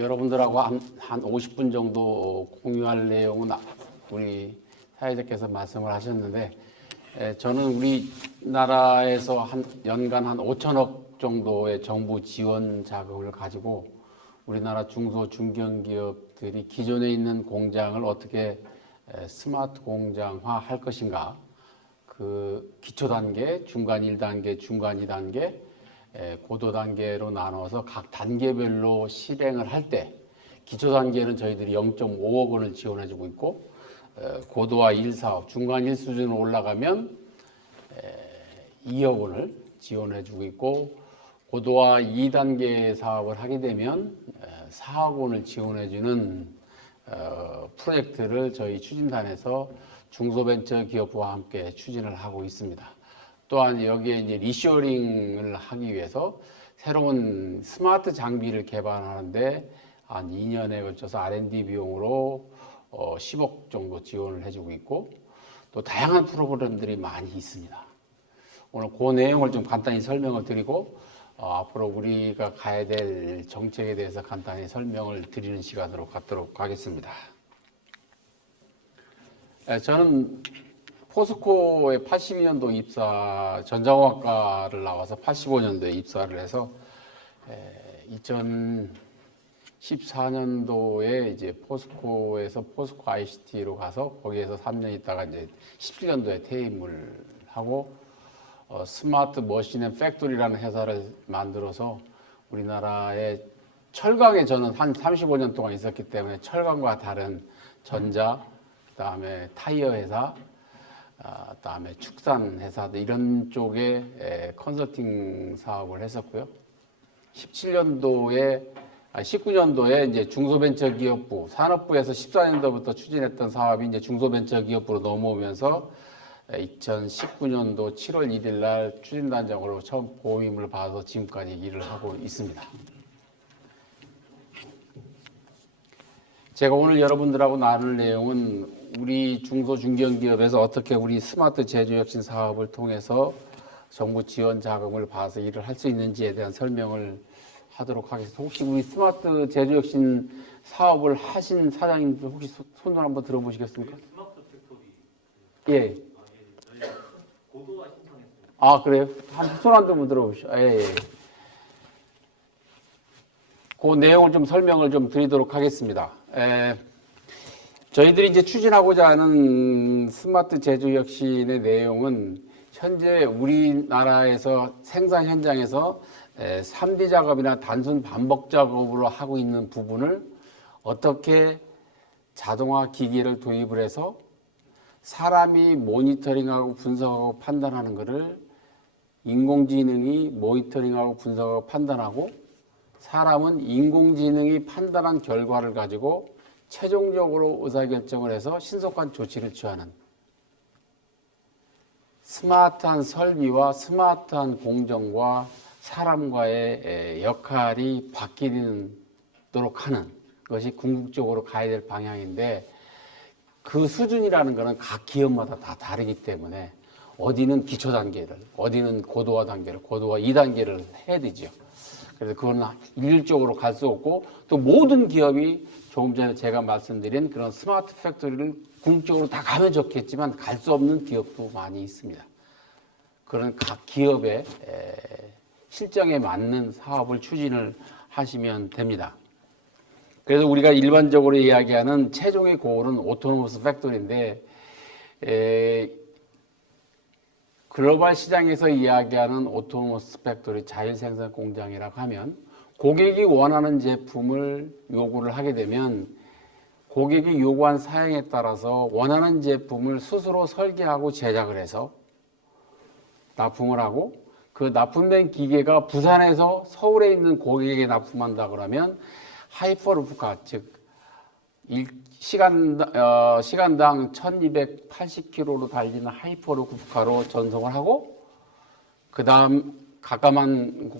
여러분들하고 한 50분 정도 공유할 내용은 우리 사회자께서 말씀을 하셨는데, 저는 우리나라에서 연간 한 5천억 정도의 정부 지원 자금을 가지고 우리나라 중소 중견기업들이 기존에 있는 공장을 어떻게 스마트 공장화 할 것인가, 그 기초 단계, 중간 1단계, 중간 2단계, 고도 단계로 나눠서 각 단계별로 실행을 할 때, 기초 단계는 저희들이 0.5억 원을 지원해주고 있고, 고도화 1사업, 중간 1수준으로 올라가면 2억 원을 지원해주고 있고, 고도화 2단계 사업을 하게 되면 4억 원을 지원해주는 프로젝트를 저희 추진단에서 중소벤처기업부와 함께 추진을 하고 있습니다. 또한 여기에 이제 리쇼링을 하기 위해서 새로운 스마트 장비를 개발하는데 한 2년에 걸쳐서 R&D 비용으로 10억 정도 지원을 해주고 있고, 또 다양한 프로그램들이 많이 있습니다. 오늘 그 내용을 좀 간단히 설명을 드리고 앞으로 우리가 가야 될 정책에 대해서 간단히 설명을 드리는 시간으로 갖도록 하겠습니다. 저는 포스코에 82년도 입사, 전자공학과를 나와서 85년도에 입사를 해서 2014년도에 이제 포스코에서 포스코 ICT로 가서 거기에서 3년 있다가 이제 17년도에 퇴임을 하고 스마트 머신 앤 팩토리라는 회사를 만들어서 우리나라의 철강에 저는 한 35년 동안 있었기 때문에 철강과 다른 전자, 그다음에 타이어 회사, 그다음에 축산 회사들 이런 쪽에 컨설팅 사업을 했었고요. 19년도에 이제 중소벤처기업부, 산업부에서 14년도부터 추진했던 사업이 이제 중소벤처기업부로 넘어오면서 2019년도 7월 1일 날 추진단장으로 처음 고임을 받아서 지금까지 일을 하고 있습니다. 제가 오늘 여러분들하고 나눌 내용은 우리 중소중견기업에서 어떻게 우리 스마트 제조혁신 사업을 통해서 정부 지원 자금을 받아서 일을 할 수 있는지에 대한 설명을 하도록 하겠습니다. 혹시 우리 스마트 제조혁신 사업을 하신 사장님들 혹시 손을 한번 들어보시겠습니까? 스마트 팩토리. 예. 저희 고도화 신청했습니다. 아, 그래요? 손 한 번 들어보시죠. 예. 그 내용을 좀 설명을 좀 드리도록 하겠습니다. 저희들이 이제 추진하고자 하는 스마트 제조혁신의 내용은 현재 우리나라에서 생산 현장에서 3D 작업이나 단순 반복 작업으로 하고 있는 부분을 어떻게 자동화 기기를 도입을 해서 사람이 모니터링하고 분석하고 판단하는 것을 인공지능이 모니터링하고 분석하고 판단하고, 사람은 인공지능이 판단한 결과를 가지고 최종적으로 의사결정을 해서 신속한 조치를 취하는 스마트한 설비와 스마트한 공정과 사람과의 역할이 바뀌도록 하는 것이 궁극적으로 가야 될 방향인데, 그 수준이라는 것은 각 기업마다 다 다르기 때문에 어디는 기초 단계를, 어디는 고도화 단계를, 고도화 2단계를 해야 되죠. 그래서 그건 일률적으로 갈 수 없고, 또 모든 기업이 조금 전에 제가 말씀드린 그런 스마트 팩토리를 궁극적으로 다 가면 좋겠지만 갈 수 없는 기업도 많이 있습니다. 그런 각 기업의 실정에 맞는 사업을 추진을 하시면 됩니다. 그래서 우리가 일반적으로 이야기하는 최종의 고울은 오토노머스 팩토리인데, 글로벌 시장에서 이야기하는 오토노머스 팩토리, 자율생산 공장이라고 하면 고객이 원하는 제품을 요구를 하게 되면 고객이 요구한 사양에 따라서 원하는 제품을 스스로 설계하고 제작을 해서 납품을 하고, 그 납품된 기계가 부산에서 서울에 있는 고객에게 납품한다 그러면 하이퍼루프카, 즉 시간당 1280km로 달리는 하이퍼루프카로 전송을 하고, 그 다음 가까운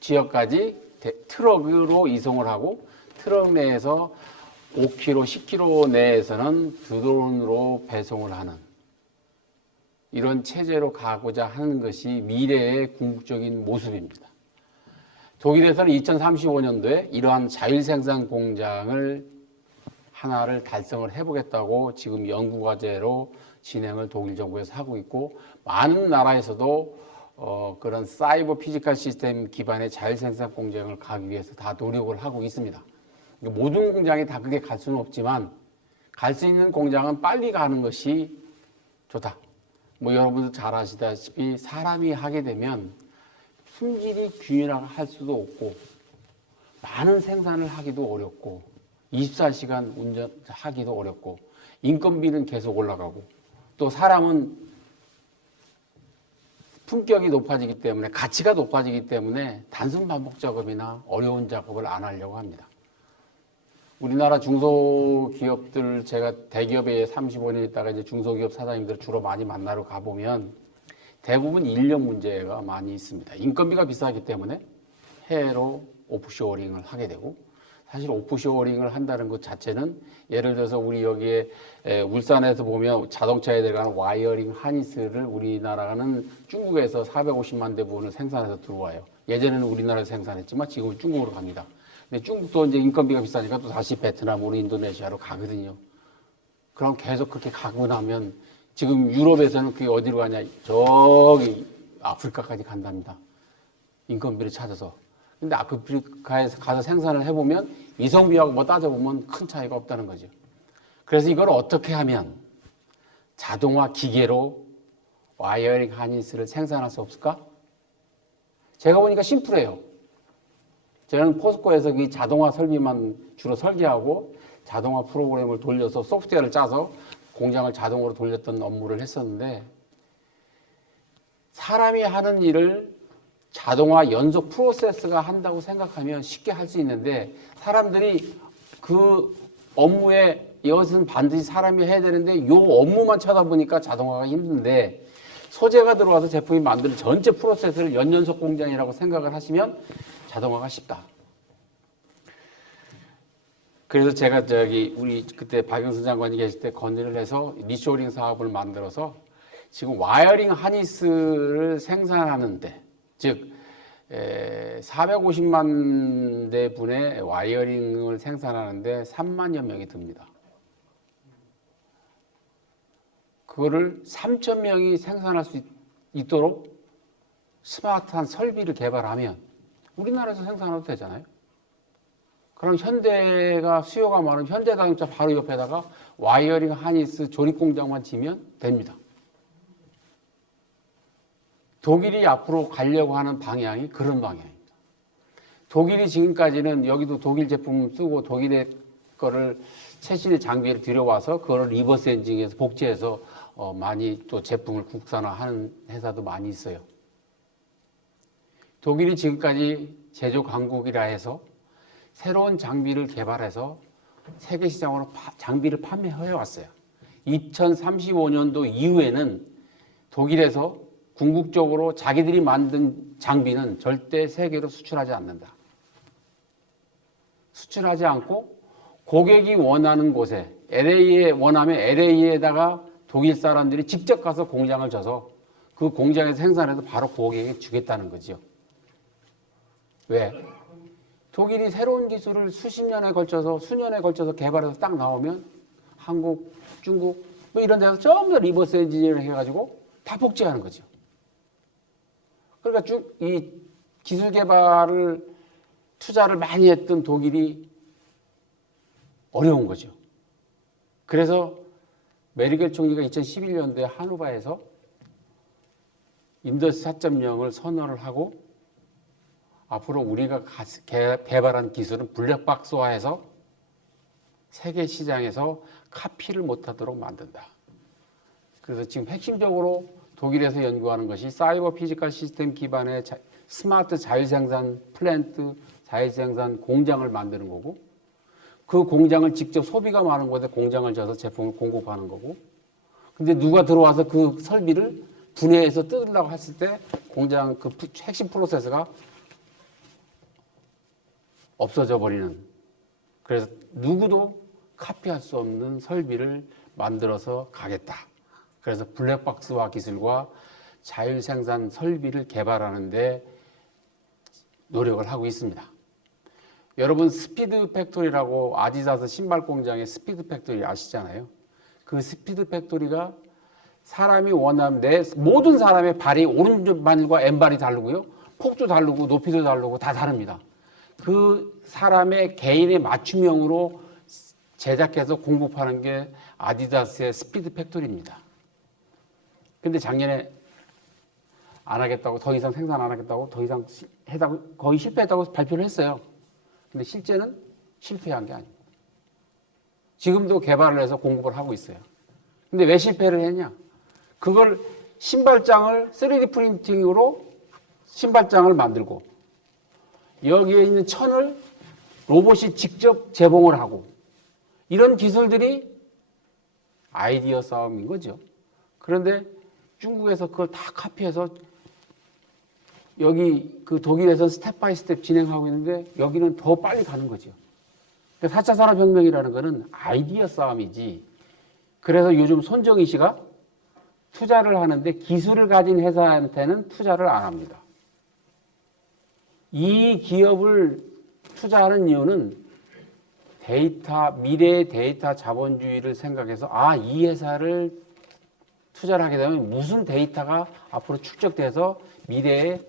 지역까지 트럭으로 이송을 하고, 트럭 내에서 5km, 10km 내에서는 드론으로 배송을 하는 이런 체제로 가고자 하는 것이 미래의 궁극적인 모습입니다. 독일에서는 2035년도에 이러한 자율생산 공장을 하나를 달성을 해보겠다고 지금 연구과제로 진행을 독일 정부에서 하고 있고, 많은 나라에서도 그런 사이버 피지컬 시스템 기반의 자율생산 공장을 가기 위해서 다 노력을 하고 있습니다. 모든 공장이 다 그게 갈 수는 없지만 갈 수 있는 공장은 빨리 가는 것이 좋다. 뭐 여러분도 잘 아시다시피 사람이 하게 되면 품질이 균일할 수도 없고 많은 생산을 하기도 어렵고 24시간 운전하기도 어렵고 인건비는 계속 올라가고 또 사람은 품격이 높아지기 때문에 가치가 높아지기 때문에 단순 반복 작업이나 어려운 작업을 안 하려고 합니다. 우리나라 중소기업들 제가 대기업에 35년 있다가 이제 중소기업 사장님들 주로 많이 만나러 가보면 대부분 인력 문제가 많이 있습니다. 인건비가 비싸기 때문에 해외로 오프쇼어링을 하게 되고 사실 오프쇼어링을 한다는 것 자체는 예를 들어서 우리 여기에 울산에서 보면 자동차에 들어가는 와이어링 하니스를 우리나라는 중국에서 450만 대 부분을 생산해서 들어와요. 예전에는 우리나라에서 생산했지만 지금은 중국으로 갑니다. 근데 중국도 이제 인건비가 비싸니까 또 다시 베트남으로 인도네시아로 가거든요. 그럼 계속 그렇게 가고 나면 지금 유럽에서는 그게 어디로 가냐? 저기 아프리카까지 간답니다. 인건비를 찾아서. 근데 아프리카에서 가서 생산을 해보면 이성비하고 뭐 따져보면 큰 차이가 없다는 거죠. 그래서 이걸 어떻게 하면 자동화 기계로 와이어링 하니스를 생산할 수 없을까? 제가 보니까 심플해요. 저는 포스코에서 이 자동화 설비만 주로 설계하고 자동화 프로그램을 돌려서 소프트웨어를 짜서 공장을 자동으로 돌렸던 업무를 했었는데 사람이 하는 일을 자동화 연속 프로세스가 한다고 생각하면 쉽게 할 수 있는데 사람들이 그 업무에 이것은 반드시 사람이 해야 되는데 이 업무만 쳐다보니까 자동화가 힘든데 소재가 들어와서 제품이 만드는 전체 프로세스를 연연속 공장이라고 생각을 하시면 자동화가 쉽다. 그래서 제가 우리 그때 박영선 장관이 계실 때 건의를 해서 리쇼링 사업을 만들어서 지금 와이어링 하니스를 생산하는데 즉 450만 대 분의 와이어링을 생산하는데 3만여 명이 듭니다. 그거를 3천 명이 생산할 수 있도록 스마트한 설비를 개발하면 우리나라에서 생산해도 되잖아요. 그럼 현대가 수요가 많은 현대자동차 바로 옆에다가 와이어링 하니스 조립 공장만 지면 됩니다. 독일이 앞으로 가려고 하는 방향이 그런 방향입니다. 독일이 지금까지는 여기도 독일 제품 쓰고 독일의 거를 최신의 장비를 들여와서 그거를 리버스 엔진해서 복제해서 많이 또 제품을 국산화하는 회사도 많이 있어요. 독일이 지금까지 제조 강국이라 해서 새로운 장비를 개발해서 세계 시장으로 장비를 판매해 왔어요. 2035년도 이후에는 독일에서 궁극적으로 자기들이 만든 장비는 절대 세계로 수출하지 않는다. 수출하지 않고 고객이 원하는 곳에 LA에 원하면 LA에다가 독일 사람들이 직접 가서 공장을 져서 그 공장에서 생산해서 바로 고객에게 주겠다는 거죠. 왜? 독일이 새로운 기술을 수십 년에 걸쳐서 수년에 걸쳐서 개발해서 딱 나오면 한국, 중국 뭐 이런 데서 전부 다 리버스 엔지니어링 해가지고 다 복제하는 거죠. 그러니까 이 기술 개발을 투자를 많이 했던 독일이 어려운 거죠. 그래서 메르켈 총리가 2011년도에 하노바에서 인더스트리 4.0을 선언을 하고 앞으로 우리가 개발한 기술은 블랙박스화해서 세계 시장에서 카피를 못하도록 만든다. 그래서 지금 핵심적으로 독일에서 연구하는 것이 사이버 피지컬 시스템 기반의 스마트 자율생산 플랜트, 자율생산 공장을 만드는 거고 그 공장을 직접 소비가 많은 곳에 공장을 져서 제품을 공급하는 거고 근데 누가 들어와서 그 설비를 분해해서 뜯으려고 했을 때 공장 그 핵심 프로세스가 없어져 버리는 그래서 누구도 카피할 수 없는 설비를 만들어서 가겠다. 그래서 블랙박스화 기술과 자율생산 설비를 개발하는데 노력을 하고 있습니다. 여러분 스피드 팩토리라고 아디다스 신발 공장의 스피드 팩토리 아시잖아요. 그 스피드 팩토리가 사람이 원하는 모든 사람의 발이 오른발과 왼발이 다르고요. 폭도 다르고 높이도 다르고 다 다릅니다. 그 사람의 개인의 맞춤형으로 제작해서 공급하는 게 아디다스의 스피드 팩토리입니다. 근데 작년에 안 하겠다고, 더 이상 생산 안 하겠다고, 더 이상 거의 실패했다고 발표를 했어요. 근데 실제는 실패한 게 아닙니다. 지금도 개발을 해서 공급을 하고 있어요. 근데 왜 실패를 했냐? 그걸 신발장을 3D 프린팅으로 신발장을 만들고 여기에 있는 천을 로봇이 직접 재봉을 하고 이런 기술들이 아이디어 싸움인 거죠. 그런데 중국에서 그걸 다 카피해서 여기 그 독일에서 스텝 바이 스텝 진행하고 있는데 여기는 더 빨리 가는 거죠. 4차 산업혁명이라는 거는 아이디어 싸움이지. 그래서 요즘 손정희 씨가 투자를 하는데 기술을 가진 회사한테는 투자를 안 합니다. 이 기업을 투자하는 이유는 미래의 데이터 자본주의를 생각해서 이 회사를 투자를 하게 되면 무슨 데이터가 앞으로 축적돼서 미래의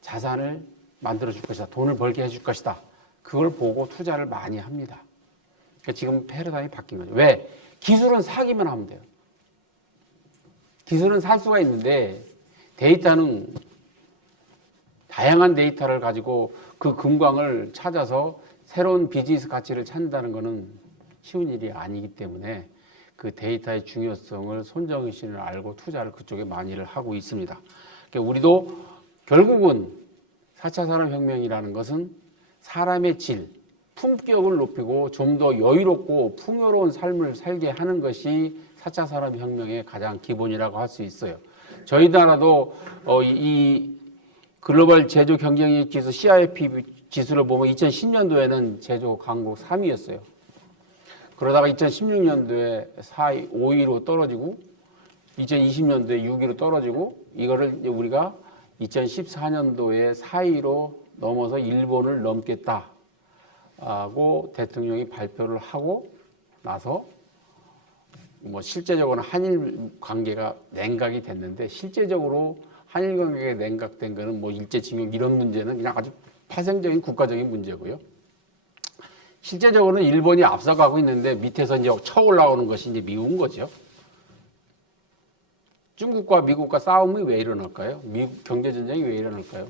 자산을 만들어 줄 것이다. 돈을 벌게 해줄 것이다. 그걸 보고 투자를 많이 합니다. 그러니까 지금 패러다임이 바뀐 거죠. 왜? 기술은 사기만 하면 돼요. 기술은 살 수가 있는데 데이터는 다양한 데이터를 가지고 그 금광을 찾아서 새로운 비즈니스 가치를 찾는다는 것은 쉬운 일이 아니기 때문에 그 데이터의 중요성을 손정희 씨는 알고 투자를 그쪽에 많이를 하고 있습니다. 그러니까 우리도 결국은 4차 산업혁명이라는 것은 사람의 질, 품격을 높이고 좀 더 여유롭고 풍요로운 삶을 살게 하는 것이 4차 산업혁명의 가장 기본이라고 할 수 있어요. 저희 나라도 이 글로벌 제조 경쟁력 지수 CIP 지수를 보면 2010년도에는 제조 강국 3위였어요. 그러다가 2016년도에 4위, 5위로 떨어지고 2020년도에 6위로 떨어지고 이거를 우리가 2014년도에 4위로 넘어서 일본을 넘겠다고 대통령이 발표를 하고 나서 뭐 실제적으로는 한일 관계가 냉각이 됐는데 실제적으로 한일 관계가 냉각된 거는 뭐 일제징용 이런 문제는 그냥 아주 파생적인 국가적인 문제고요. 실제적으로는 일본이 앞서가고 있는데 밑에서 이제 쳐 올라오는 것이 이제 미국인 거죠. 중국과 미국과 싸움이 왜 일어날까요? 미국 경제전쟁이 왜 일어날까요?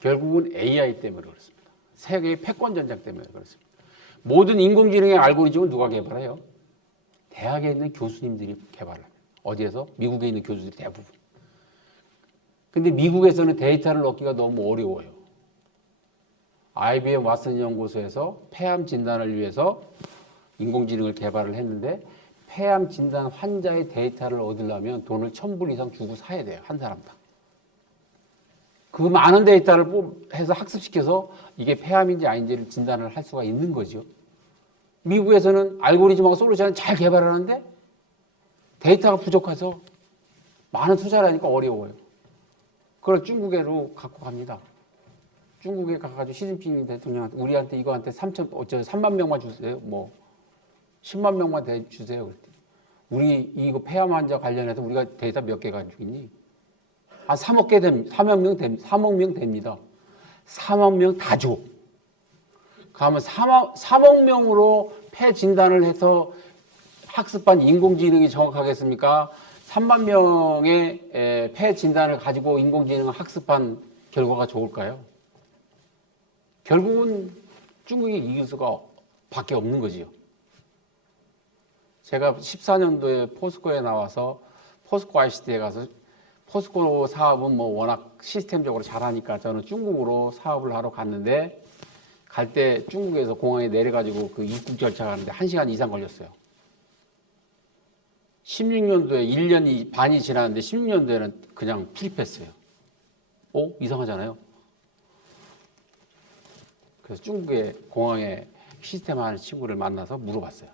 결국은 AI 때문에 그렇습니다. 세계의 패권전쟁 때문에 그렇습니다. 모든 인공지능의 알고리즘을 누가 개발해요? 대학에 있는 교수님들이 개발합니다. 어디에서? 미국에 있는 교수들이 대부분. 근데 미국에서는 데이터를 얻기가 너무 어려워요. IBM 왓슨 연구소에서 폐암 진단을 위해서 인공지능을 개발을 했는데 폐암 진단 환자의 데이터를 얻으려면 돈을 1,000불 이상 주고 사야 돼요. 한 사람당. 그 많은 데이터를 해서 학습시켜서 이게 폐암인지 아닌지를 진단을 할 수가 있는 거죠. 미국에서는 알고리즘하고 솔루션을 잘 개발하는데 데이터가 부족해서 많은 투자를 하니까 어려워요. 그걸 중국으로 갖고 갑니다. 중국에 가가지고 시진핑 대통령한테 우리한테 이거한테 3만 명만 주세요. 뭐 10만 명만 주세요. 그랬더니 우리 이거 폐암 환자 관련해서 우리가 데이터 몇 개 가지고 있니? 3억 개 됩니다. 3억 명 됩니다. 3억 명 다 줘. 그러면 3억 명으로 폐 진단을 해서 학습한 인공지능이 정확하겠습니까? 3만 명의 폐 진단을 가지고 인공지능을 학습한 결과가 좋을까요? 결국은 중국이 이길 수가 밖에 없는 거지요. 제가 14년도에 포스코에 나와서 포스코 ICT에 가서 포스코 사업은 뭐 워낙 시스템적으로 잘하니까 저는 중국으로 사업을 하러 갔는데 갈 때 중국에서 공항에 내려가지고 그 입국 절차 가는데 1시간 이상 걸렸어요. 16년도에 1년 반이 지났는데 16년도에는 그냥 출입했어요. 이상하잖아요. 그래서 중국의 공항에 시스템 하는 친구를 만나서 물어봤어요.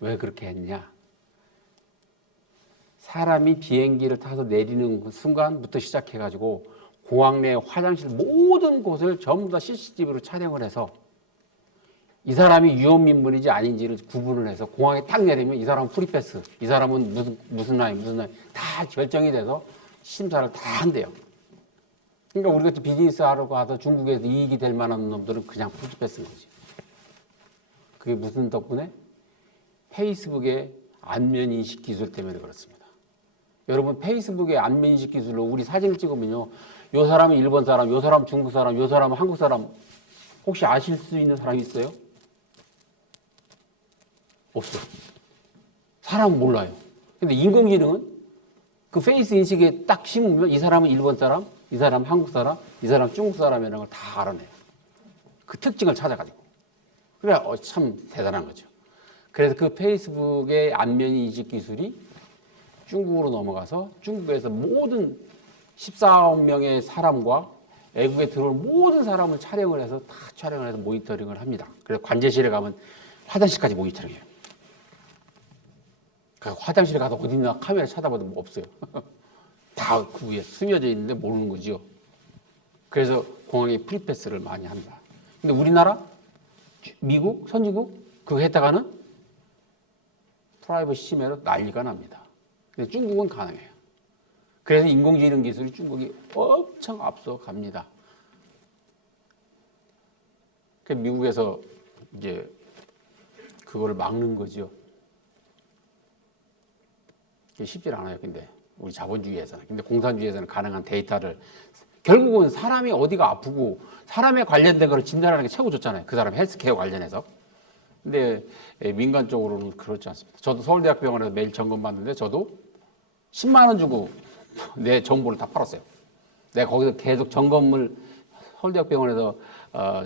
왜 그렇게 했냐? 사람이 비행기를 타서 내리는 그 순간부터 시작해가지고 공항 내 화장실 모든 곳을 전부 다 CCTV로 촬영을 해서 이 사람이 위험인물인지 아닌지를 구분을 해서 공항에 딱 내리면 이 사람은 프리패스, 이 사람은 무슨 라인 다 결정이 돼서 심사를 다 한대요. 그러니까 우리가 비즈니스 하러 가서 중국에서 이익이 될 만한 놈들은 그냥 프리패스인 거지. 그게 무슨 덕분에? 페이스북의 안면인식 기술 때문에 그렇습니다. 여러분 페이스북의 안면인식 기술로 우리 사진을 찍으면요. 요 사람은 일본 사람, 요 사람은 중국 사람, 요 사람은 한국 사람 혹시 아실 수 있는 사람이 있어요? 없어요. 사람은 몰라요. 근데 인공지능은 그 페이스 인식에 딱 심으면 이 사람은 일본 사람, 이 사람은 한국 사람, 이 사람은 중국 사람이라는 걸 다 알아내요. 그 특징을 찾아가지고. 그래 참 대단한 거죠. 그래서 그 페이스북의 안면 인식 기술이 중국으로 넘어가서 중국에서 모든 14억 명의 사람과 외국에 들어올 모든 사람을 촬영을 해서 다 촬영을 해서 모니터링을 합니다. 그래서 관제실에 가면 화장실까지 모니터링해요. 그러니까 화장실에 가서 어디 있나 카메라 쳐다봐도 뭐 없어요. 다 그 위에 스며져 있는데 모르는 거죠. 그래서 공항에 프리패스를 많이 한다. 근데 우리나라, 미국, 선진국 그거 했다가는 프라이버시 침해로 난리가 납니다. 근데 중국은 가능해요. 그래서 인공지능 기술이 중국이 엄청 앞서갑니다. 그래서 미국에서 이제 그거를 막는 거죠. 그게 쉽지 않아요. 근데 우리 자본주의에서는. 근데 공산주의에서는 가능한 데이터를 결국은 사람이 어디가 아프고 사람에 관련된 걸 진단하는 게 최고 좋잖아요. 그 사람 헬스케어 관련해서. 근데 민간 쪽으로는 그렇지 않습니다. 저도 서울대학병원에서 매일 점검 받는데 저도 10만 원 주고 내 정보를 다 팔았어요. 내가 거기서 계속 점검을 서울대학병원에서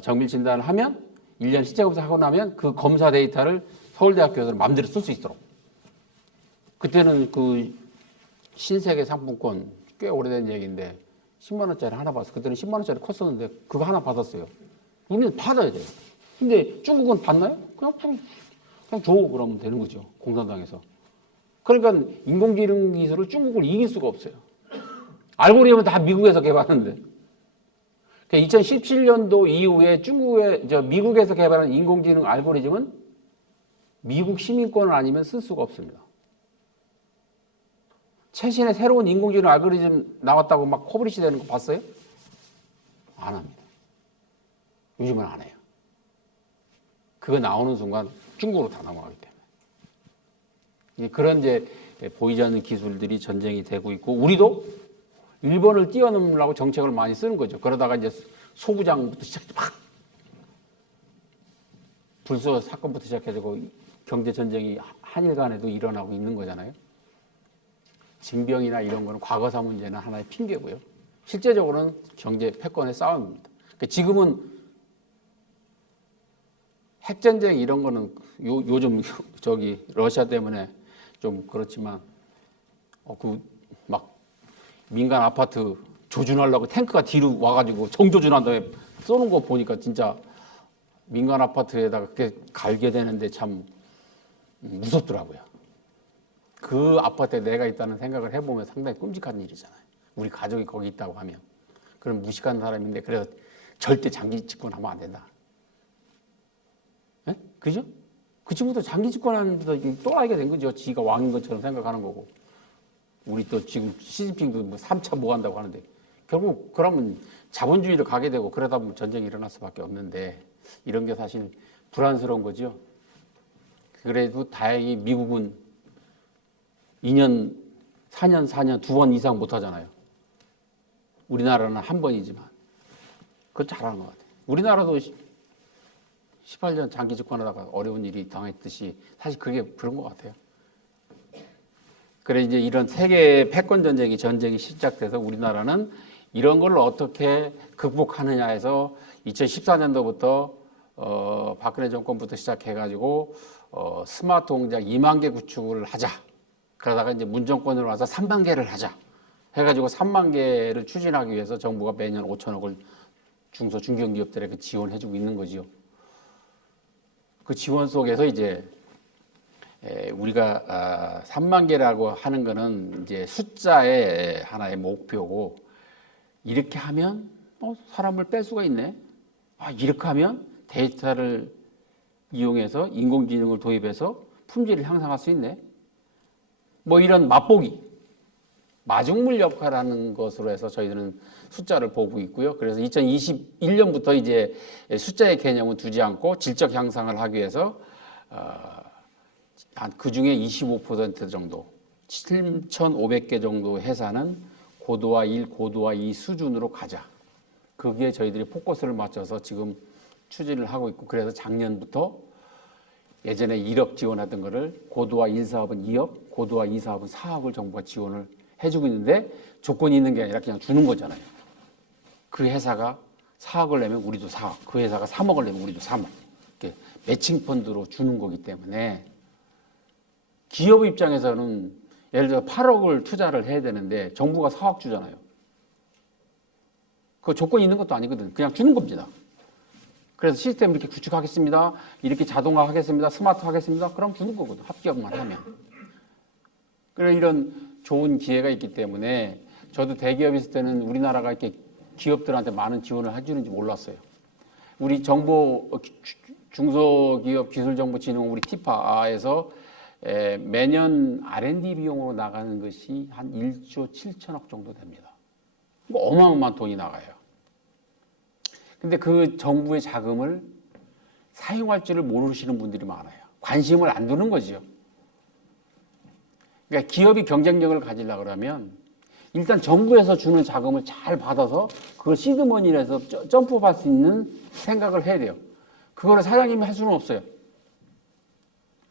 정밀 진단을 하면 1년 실제 검사하고 나면 그 검사 데이터를 서울대학교에서 마음대로 쓸 수 있도록. 그때는 그 신세계 상품권 꽤 오래된 얘기인데 10만 원짜리 하나 받았어. 그때는 10만 원짜리 컸었는데 그거 하나 받았어요. 우리는 받아야 돼요. 근데 중국은 받나요? 그냥 줘 그러면 되는 거죠. 공산당에서. 그러니까 인공지능 기술을 중국을 이길 수가 없어요. 알고리즘은 다 미국에서 개발하는데. 그러니까 2017년도 이후에 미국에서 개발한 인공지능 알고리즘은 미국 시민권을 아니면 쓸 수가 없습니다. 최신의 새로운 인공지능 알고리즘 나왔다고 막 퍼블리시 되는 거 봤어요? 안 합니다. 요즘은 안 해요. 그거 나오는 순간 중국으로 다 넘어가기 때문에. 그런 이제 보이지 않는 기술들이 전쟁이 되고 있고, 우리도 일본을 뛰어넘으려고 정책을 많이 쓰는 거죠. 그러다가 이제 소부장부터 시작해서 막 불소 사건부터 시작해서 경제 전쟁이 한일 간에도 일어나고 있는 거잖아요. 징병이나 이런 거는 과거사 문제는 하나의 핑계고요. 실제적으로는 경제 패권의 싸움입니다. 그러니까 지금은 핵전쟁 이런 거는 요즘 러시아 때문에 좀 그렇지만 막 민간 아파트 조준하려고 탱크가 뒤로 와가지고 정조준한 다음에 쏘는 거 보니까 진짜 민간 아파트에다가 그렇게 갈게 되는데 참 무섭더라고요. 그 아파트에 내가 있다는 생각을 해보면 상당히 끔찍한 일이잖아요. 우리 가족이 거기 있다고 하면. 그럼 무식한 사람인데 그래서 절대 장기 집권하면 안 된다. 네? 그죠? 그 친구도 장기 집권하는데도 또라이가 된 거죠. 지가 왕인 것처럼 생각하는 거고. 우리 또 지금 시진핑도 뭐 3차 뭐 한다고 하는데 결국 그러면 자본주의로 가게 되고 그러다 보면 전쟁이 일어날 수밖에 없는데 이런 게 사실 불안스러운 거죠. 그래도 다행히 미국은 2년, 4년 두 번 이상 못 하잖아요. 우리나라는 한 번이지만. 그거 잘하는 것 같아요. 우리나라도 18년 장기 집권하다가 어려운 일이 당했듯이 사실 그게 그런 것 같아요. 그래 이제 이런 세계 패권 전쟁이 시작돼서 우리나라는 이런 걸 어떻게 극복하느냐 해서 2014년도부터 박근혜 정권부터 시작해가지고 스마트 공장 2만 개 구축을 하자. 그러다가 이제 문정권으로 와서 3만 개를 하자. 해가지고 3만 개를 추진하기 위해서 정부가 매년 5천억을 중소 중견기업들에게 지원해주고 있는 거지요. 그 지원 속에서 이제 우리가 3만 개라고 하는 거는 이제 숫자의 하나의 목표고 이렇게 하면 사람을 뺄 수가 있네. 이렇게 하면 데이터를 이용해서 인공지능을 도입해서 품질을 향상할 수 있네. 뭐 이런 맛보기, 마중물 역할하는 것으로 해서 저희들은 숫자를 보고 있고요. 그래서 2021년부터 이제 숫자의 개념은 두지 않고 질적 향상을 하기 위해서 그 중에 25% 정도, 7,500개 정도 회사는 고도화 1, 고도화 2 수준으로 가자. 거기에 저희들이 포커스를 맞춰서 지금 추진을 하고 있고, 그래서 작년부터 예전에 1억 지원하던 거를 고도화 1 사업은 2억, 고도화 2 사업은 4억을 정부가 지원을 해주고 있는데, 조건이 있는 게 아니라 그냥 주는 거잖아요. 그 회사가 4억을 내면 우리도 4억, 그 회사가 3억을 내면 우리도 3억. 이렇게 매칭 펀드로 주는 거기 때문에 기업 입장에서는 예를 들어 8억을 투자를 해야 되는데 정부가 4억 주잖아요. 그 조건이 있는 것도 아니거든. 그냥 주는 겁니다. 그래서 시스템 이렇게 구축하겠습니다. 이렇게 자동화 하겠습니다. 스마트 하겠습니다. 그럼 주는 거거든. 합격만 하면. 그래 이런 좋은 기회가 있기 때문에 저도 대기업 있을 때는 우리나라가 이렇게 기업들한테 많은 지원을 해주는지 몰랐어요. 우리 정보 중소기업 기술정보진흥원 우리 티파에서 매년 R&D 비용으로 나가는 것이 한 1조 7천억 정도 됩니다. 어마어마한 돈이 나가요. 근데 그 정부의 자금을 사용할 줄을 모르시는 분들이 많아요. 관심을 안 두는 거죠. 그러니까 기업이 경쟁력을 가지려고 그러면 일단 정부에서 주는 자금을 잘 받아서 그걸 시드머니를 해서 점프할 수 있는 생각을 해야 돼요. 그거를 사장님이 할 수는 없어요.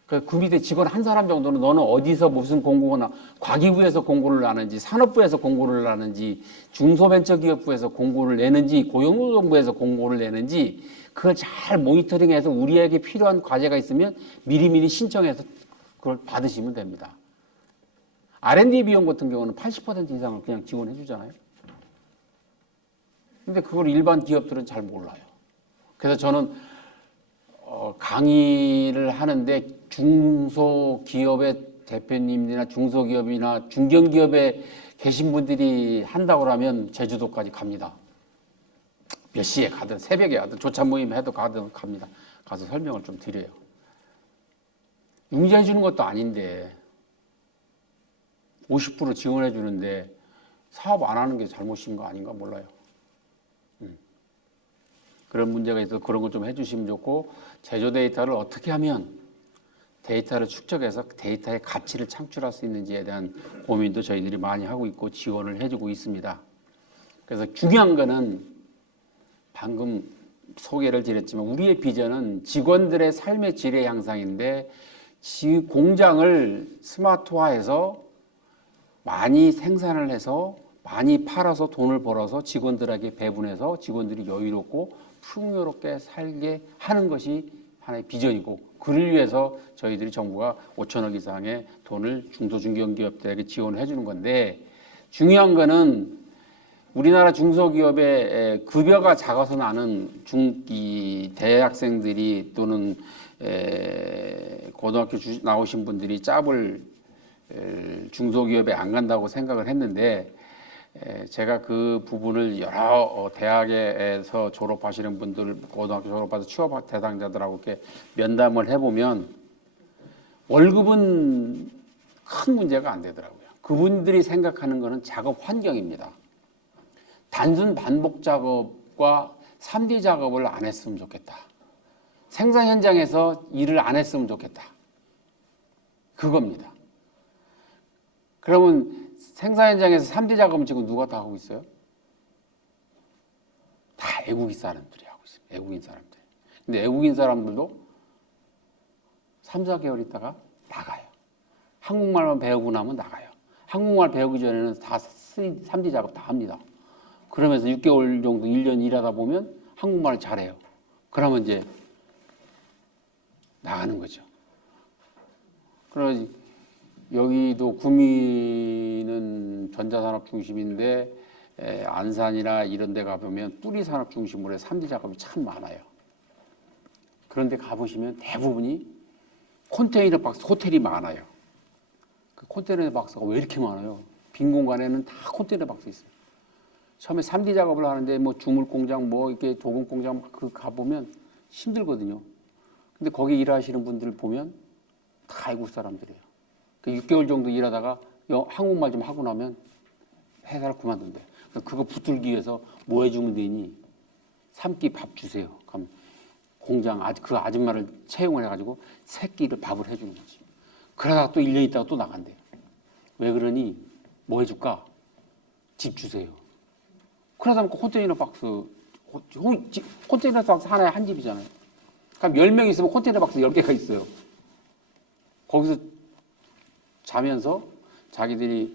그 밑에 직원 한 사람 정도는 너는 어디서 무슨 공고나 과기부에서 공고를 하는지 산업부에서 공고를 하는지 중소벤처기업부에서 공고를 내는지 고용노동부에서 공고를 내는지 그걸 잘 모니터링해서 우리에게 필요한 과제가 있으면 미리미리 신청해서 그걸 받으시면 됩니다. R&D 비용 같은 경우는 80% 이상을 그냥 지원해 주잖아요. 근데 그걸 일반 기업들은 잘 몰라요. 그래서 저는 강의를 하는데 중소기업의 대표님이나 중소기업이나 중견기업에 계신 분들이 한다고 하면 제주도까지 갑니다. 몇 시에 가든 새벽에 가든 조찬 모임 해도 가든 갑니다. 가서 설명을 좀 드려요. 융자해 주는 것도 아닌데 50% 지원해 주는데 사업 안 하는 게 잘못인 거 아닌가 몰라요. 그런 문제가 있어서 그런 걸 좀 해주시면 좋고, 제조 데이터를 어떻게 하면 데이터를 축적해서 데이터의 가치를 창출할 수 있는지에 대한 고민도 저희들이 많이 하고 있고 지원을 해주고 있습니다. 그래서 중요한 거는 방금 소개를 드렸지만 우리의 비전은 직원들의 삶의 질의 향상인데 공장을 스마트화해서 많이 생산을 해서 많이 팔아서 돈을 벌어서 직원들에게 배분해서 직원들이 여유롭고 풍요롭게 살게 하는 것이 하나의 비전이고, 그를 위해서 저희들이 정부가 5천억 이상의 돈을 중소중견기업들에게 지원을 해주는 건데, 중요한 거는 우리나라 중소기업의 급여가 작아서 나는 대학생들이 또는 고등학교 나오신 분들이 짭을 중소기업에 안 간다고 생각을 했는데, 제가 그 부분을 여러 대학에서 졸업하시는 분들, 고등학교 졸업해서 취업 대상자들하고 이렇게 면담을 해보면 월급은 큰 문제가 안 되더라고요. 그분들이 생각하는 것은 작업 환경입니다. 단순 반복 작업과 3D 작업을 안 했으면 좋겠다. 생산 현장에서 일을 안 했으면 좋겠다. 그겁니다. 그러면 생산 현장에서 3D 작업은 지금 누가 다 하고 있어요? 다 외국인 사람들이 하고 있어요. 외국인 사람들. 근데 외국인 사람들도 3, 4개월 있다가 나가요. 한국말만 배우고 나면 나가요. 한국말 배우기 전에는 다 3D 작업 다 합니다. 그러면서 6개월 정도 1년 일하다 보면 한국말을 잘해요. 그러면 이제 나가는 거죠. 그래서 여기도 구미는 전자산업 중심인데 안산이나 이런 데 가보면 뚜리산업 중심으로 해서 3D 작업이 참 많아요. 그런데 가보시면 대부분이 컨테이너 박스 호텔이 많아요. 그 컨테이너 박스가 왜 이렇게 많아요? 빈 공간에는 다 컨테이너 박스 있어요. 처음에 3D 작업을 하는데 뭐 주물 공장 뭐 이렇게 도금 공장 그 가보면 힘들거든요. 근데 거기 일하시는 분들 보면 다 외국 사람들이에요. 그 6개월 정도 일하다가 한국말 좀 하고 나면 회사를 그만둔대. 그거 붙들기 위해서 뭐 해주면 되니? 3끼 밥 주세요. 그럼 공장 그 아줌마를 채용을 해가지고 3끼를 밥을 해주는 거지. 그러다가 또 1년 있다가 또 나간대요. 왜 그러니? 뭐 해줄까? 집 주세요. 그러다 보니까 컨테이너 박스 하나에 한 집이잖아요. 그럼 10명 있으면 컨테이너 박스 10개가 있어요. 거기서 자면서 자기들이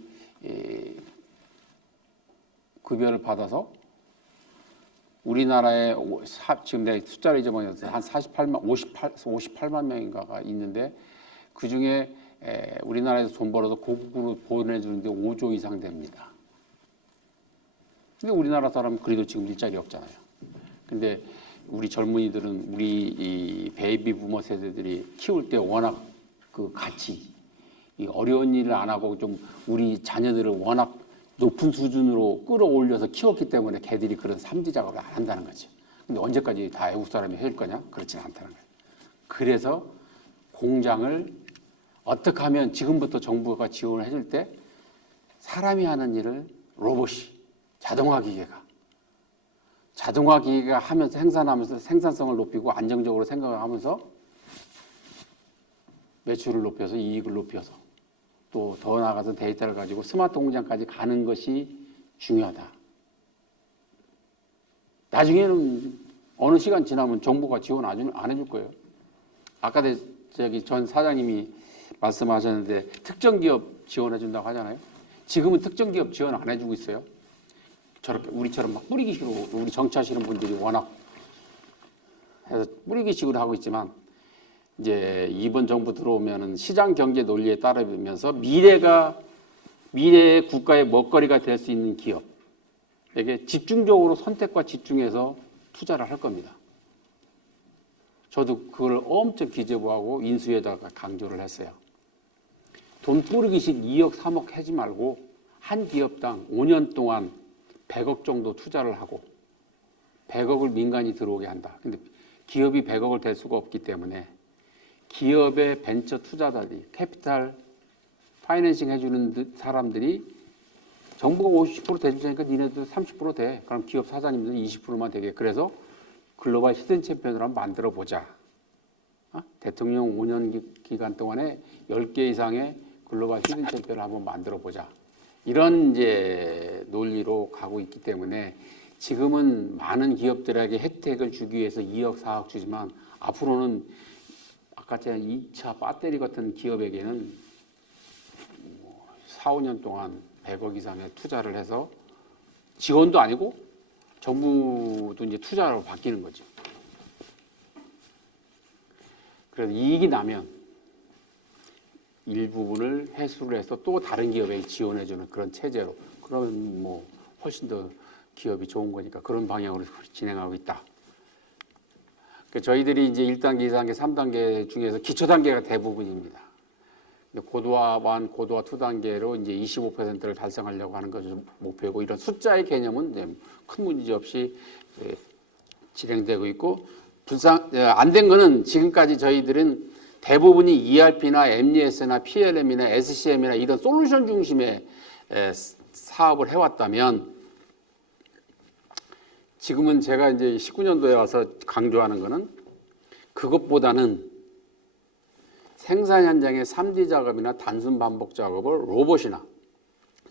급여를 받아서 우리나라에 지금 내가 숫자를 잊어버렸는데 한 58만 명인가가 있는데 그중에 우리나라에서 돈 벌어서 고국으로 보내주는데 5조 이상 됩니다. 근데 우리나라 사람은 그래도 지금 일자리 없잖아요. 근데 우리 젊은이들은 우리 이 베이비 부머 세대들이 키울 때 워낙 그 같이 이 어려운 일을 안 하고 좀 우리 자녀들을 워낙 높은 수준으로 끌어올려서 키웠기 때문에 걔들이 그런 3D 작업을 안 한다는 거지. 근데 언제까지 다 외국 사람이 해줄 거냐? 그렇지는 않다는 거예요. 그래서 공장을 어떻게 하면 지금부터 정부가 지원을 해줄 때 사람이 하는 일을 로봇이 자동화 기계가 하면서 생산하면서 생산성을 높이고 안정적으로 생각을 하면서 매출을 높여서 이익을 높여서 또 더 나아가서 데이터를 가지고 스마트 공장까지 가는 것이 중요하다. 나중에는 어느 시간 지나면 정부가 지원 안 해줄 거예요. 아까 저기 전 사장님이 말씀하셨는데 특정 기업 지원해 준다고 하잖아요. 지금은 특정 기업 지원 안 해주고 있어요. 저렇게 우리처럼 막 뿌리기식으로 우리 정치하시는 분들이 워낙 해서 뿌리기식으로 하고 있지만 이제 이번 정부 들어오면은 시장 경제 논리에 따르면서 미래의 국가의 먹거리가 될 수 있는 기업에게 집중적으로 선택과 집중해서 투자를 할 겁니다. 저도 그걸 엄청 기재부하고 인수위에다가 강조를 했어요. 돈 뿌리기식 2억, 3억 하지 말고 한 기업당 5년 동안 100억 정도 투자를 하고 100억을 민간이 들어오게 한다. 근데 기업이 100억을 댈 수가 없기 때문에 기업의 벤처 투자자들이 캐피탈 파이낸싱 해주는 사람들이 정부가 50% 대줄 테니까 니네도 30% 돼. 그럼 기업 사장님들은 20%만 되게. 그래서 글로벌 히든 챔피언을 한번 만들어 보자. 대통령 5년 기간 동안에 10개 이상의 글로벌 히든 챔피언을 한번 만들어 보자. 이런 이제 논리로 가고 있기 때문에 지금은 많은 기업들에게 혜택을 주기 위해서 2억, 4억 주지만 앞으로는 아까 제가 2차 배터리 같은 기업에게는 4, 5년 동안 100억 이상의 투자를 해서 지원도 아니고 정부도 이제 투자로 바뀌는 거죠. 그래서 이익이 나면 일부분을 회수를 해서 또 다른 기업에 지원해주는 그런 체제로 그러면 뭐 훨씬 더 기업이 좋은 거니까 그런 방향으로 진행하고 있다. 저희들이 이제 1단계, 2단계, 3단계 중에서 기초 단계가 대부분입니다. 고도화 1, 고도화 2단계로 이제 25%를 달성하려고 하는 것이 목표고 이런 숫자의 개념은 이제 큰 문제 없이 진행되고 있고 안 된 거는 지금까지 저희들은 대부분이 ERP나 MES나 PLM이나 SCM이나 이런 솔루션 중심의 사업을 해왔다면 지금은 제가 이제 19년도에 와서 강조하는 거는 그것보다는 생산 현장의 3D 작업이나 단순 반복 작업을 로봇이나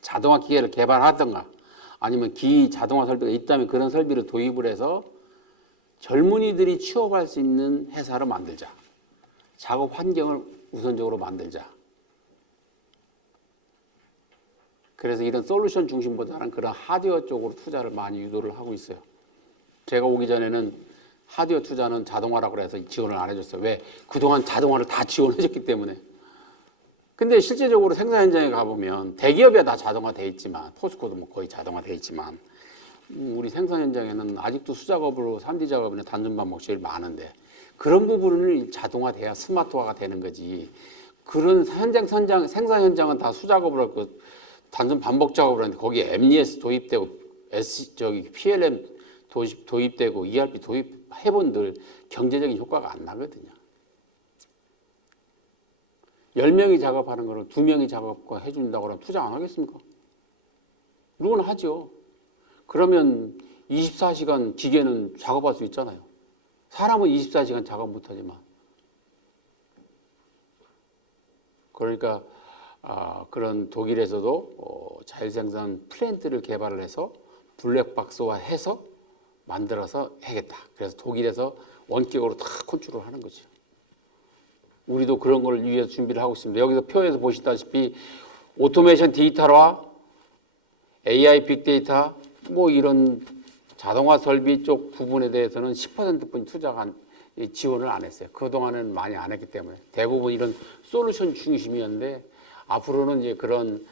자동화 기계를 개발하든가 아니면 자동화 설비가 있다면 그런 설비를 도입을 해서 젊은이들이 취업할 수 있는 회사를 만들자. 작업 환경을 우선적으로 만들자. 그래서 이런 솔루션 중심보다는 그런 하드웨어 쪽으로 투자를 많이 유도를 하고 있어요. 제가 오기 전에는 하드웨어 투자는 자동화라고 해서 지원을 안 해줬어요. 왜? 그동안 자동화를 다 지원해줬기 때문에. 근데 실제적으로 생산 현장에 가보면 대기업이야 다 자동화돼 있지만 포스코도 뭐 거의 자동화돼 있지만 우리 생산 현장에는 아직도 수작업으로 3D 작업이나 단순 반복 제일 많은데 그런 부분을 자동화돼야 스마트화가 되는 거지. 그런 생산 현장은 다 수작업을 하고 단순 반복 작업을 하는데 거기에 MES 도입되고 PLM 도입되고 ERP 도입해본들 경제적인 효과가 안 나거든요. 10명이 작업하는 거를 2명이 작업과 해준다고 그러면 투자 안 하겠습니까? 누구나 하죠. 그러면 24시간 기계는 작업할 수 있잖아요. 사람은 24시간 작업 못하지만. 그러니까 그런 독일에서도 자율생산 플랜트를 개발을 해서 블랙박스화해서 만들어서 해야겠다. 그래서 독일에서 원격으로 다 컨트롤 하는 거죠. 우리도 그런 걸 위해서 준비를 하고 있습니다. 여기서 표에서 보시다시피 오토메이션 디지털화, AI 빅데이터, 뭐 이런 자동화 설비 쪽 부분에 대해서는 10%뿐 지원을 안 했어요. 그동안은 많이 안 했기 때문에 대부분 이런 솔루션 중심이었는데 앞으로는 이제 그런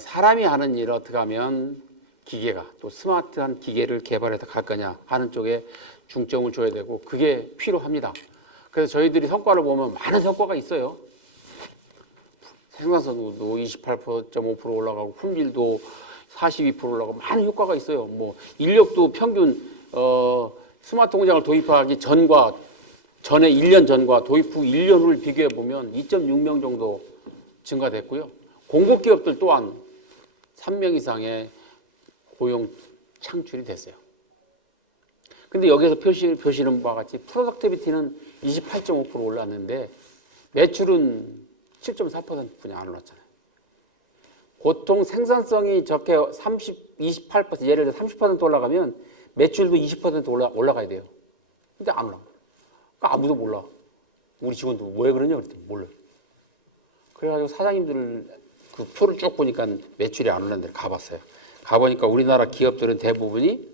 사람이 하는 일을 어떻게 하면 기계가 또 스마트한 기계를 개발해서 갈 거냐 하는 쪽에 중점을 줘야 되고 그게 필요합니다. 그래서 저희들이 성과를 보면 많은 성과가 있어요. 생산성도 28.5% 올라가고 품질도 42% 올라가고 많은 효과가 있어요. 뭐 인력도 평균 스마트 공장을 도입하기 전에 1년 전과 도입 후 1년 후를 비교해 보면 2.6명 정도 증가됐고요. 공급 기업들 또한 3명 이상의 고용 창출이 됐어요. 근데 여기서 표시는 바와 같이 프로덕티비티는 28.5% 올랐는데 매출은 7.4%뿐이 안 올랐잖아요. 보통 생산성이 적게 28%, 예를 들어 30% 올라가면 매출도 20% 올라가야 돼요. 근데 안 올라. 그러니까 아무도 몰라. 우리 직원도 왜 그러냐 그랬더니 몰라요. 그래가지고 사장님들 그 표를 쭉 보니까 매출이 안 올라는 데를 가봤어요. 가보니까 우리나라 기업들은 대부분이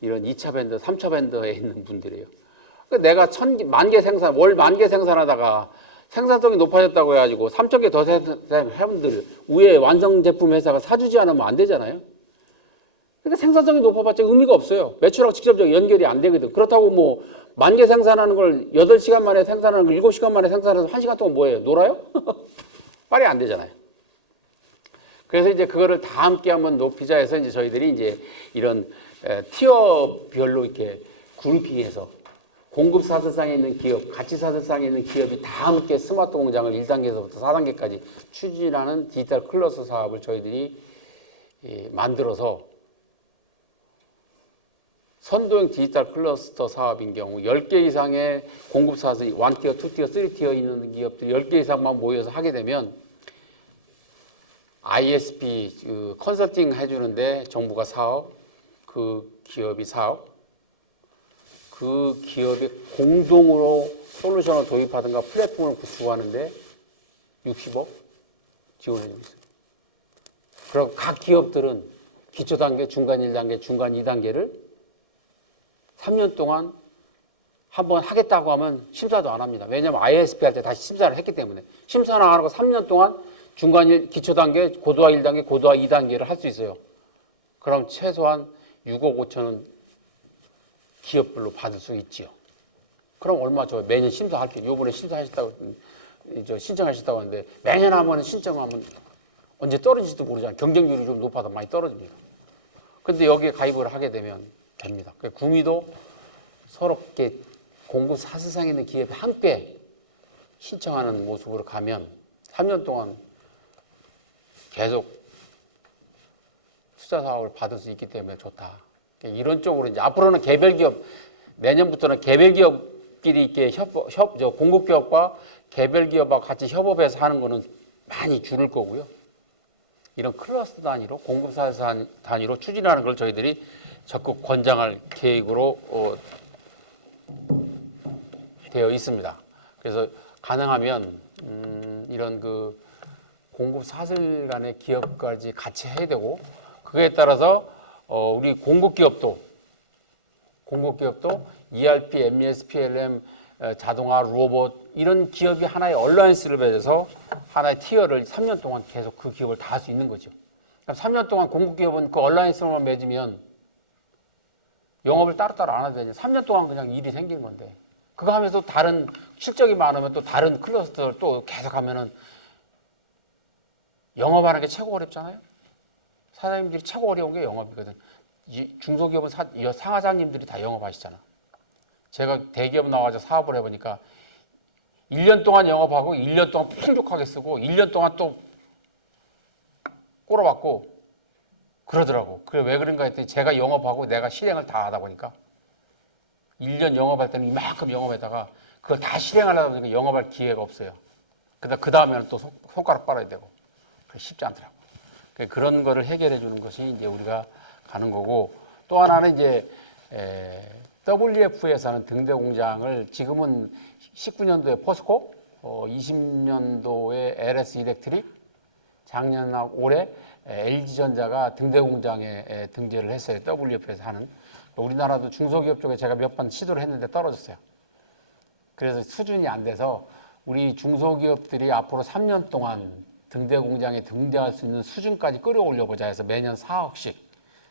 이런 2차 벤더, 3차 벤더에 있는 분들이에요. 내가 1000개 생산, 월 10,000개 생산하다가 생산성이 높아졌다고 해가지고 3,000개 더 생산해분들 위에 완성 제품 회사가 사주지 않으면 안 되잖아요. 그러니까 생산성이 높아봤자 의미가 없어요. 매출하고 직접적인 연결이 안 되거든. 그렇다고 뭐 10,000개 생산하는 걸 8시간 만에 생산하는 걸 7시간 만에 생산해서 1시간 동안 뭐예요? 놀아요? 말이 안 되잖아요. 그래서 이제 그거를 다 함께 한번 높이자 해서 이제 저희들이 이제 이런 티어별로 이렇게 그룹핑해서 공급 사슬상에 있는 기업, 가치 사슬상에 있는 기업이 다 함께 스마트 공장을 1단계에서부터 4단계까지 추진하는 디지털 클러스터 사업을 저희들이 만들어서 선도형 디지털 클러스터 사업인 경우 10개 이상의 공급 사슬, 1티어, 2티어, 3티어 있는 기업들이 10개 이상만 모여서 하게 되면 ISP 그 컨설팅 해주는데 정부가 사업, 그 기업이 사업, 그 기업이 공동으로 솔루션을 도입하든가 플랫폼을 구축하는데 60억 지원해주고 있어요. 그리고 각 기업들은 기초 단계, 중간 1단계, 중간 2단계를 3년 동안 한번 하겠다고 하면 심사도 안 합니다. 왜냐하면 ISP 할 때 다시 심사를 했기 때문에 심사 나가고 3년 동안 중간 1, 기초 단계, 고도화 1단계, 고도화 2단계를 할 수 있어요. 그럼 최소한 6억 5천은 기업별로 받을 수 있지요. 그럼 얼마 줘요? 매년 심사할게요. 요번에 심사하셨다고, 신청하셨다고 하는데 매년 하면 신청하면 언제 떨어질지도 모르잖아요. 경쟁률이 좀 높아서 많이 떨어집니다. 근데 여기에 가입을 하게 되면 됩니다. 구미도 서로 이렇게 공급 사슬상에 있는 기업이 함께 신청하는 모습으로 가면 3년 동안 계속 투자 사업을 받을 수 있기 때문에 좋다. 이런 쪽으로 이제 앞으로는 개별 기업, 내년부터는 개별 기업끼리 이렇게 공급 기업과 개별 기업과 같이 협업해서 하는 거는 많이 줄을 거고요. 이런 클러스터 단위로 공급 사슬 단위로 추진하는 걸 저희들이 적극 권장할 계획으로 되어 있습니다. 그래서 가능하면 이런 그 공급 사슬 간의 기업까지 같이 해야 되고 그에 따라서 우리 공급 기업도 ERP, MES, PLM, 자동화, 로봇 이런 기업이 하나의 얼라이언스를 맺어서 하나의 티어를 3년 동안 계속 그 기업을 다 할 수 있는 거죠. 그럼 3년 동안 공급 기업은 그 얼라이언스만 맺으면 영업을 따로따로 안 하도 되냐. 3년 동안 그냥 일이 생긴 건데 그거 하면서 다른 실적이 많으면 또 다른 클러스터를 또 계속 하면은 영업하는 게 최고 어렵잖아요. 사장님들이 최고 어려운 게 영업이거든. 이 중소기업은 이 상하장님들이 다 영업하시잖아. 제가 대기업 나와서 사업을 해보니까 1년 동안 영업하고 1년 동안 풍족하게 쓰고 1년 동안 또 꼬라박고 그러더라고. 그래 왜 그런가 했더니 제가 영업하고 내가 실행을 다 하다 보니까 1년 영업할 때는 이만큼 영업에다가 그걸 다 실행하려다 보니까 영업할 기회가 없어요. 그 다음에는 또 손가락 빨아야 되고 쉽지 않더라고. 그런 거를 해결해 주는 것이 이제 우리가 가는 거고, 또 하나는 이제 WF에서는 등대 공장을 지금은 19년도에 포스코, 20년도에 LS 이렉트릭, 작년 올해 LG전자가 등대 공장에 등재를 했어요. WF에서 하는. 우리나라도 중소기업 쪽에 제가 몇 번 시도를 했는데 떨어졌어요. 그래서 수준이 안 돼서 우리 중소기업들이 앞으로 3년 동안 등대 공장에 등재할 수 있는 수준까지 끌어올려 보자 해서 매년 4억씩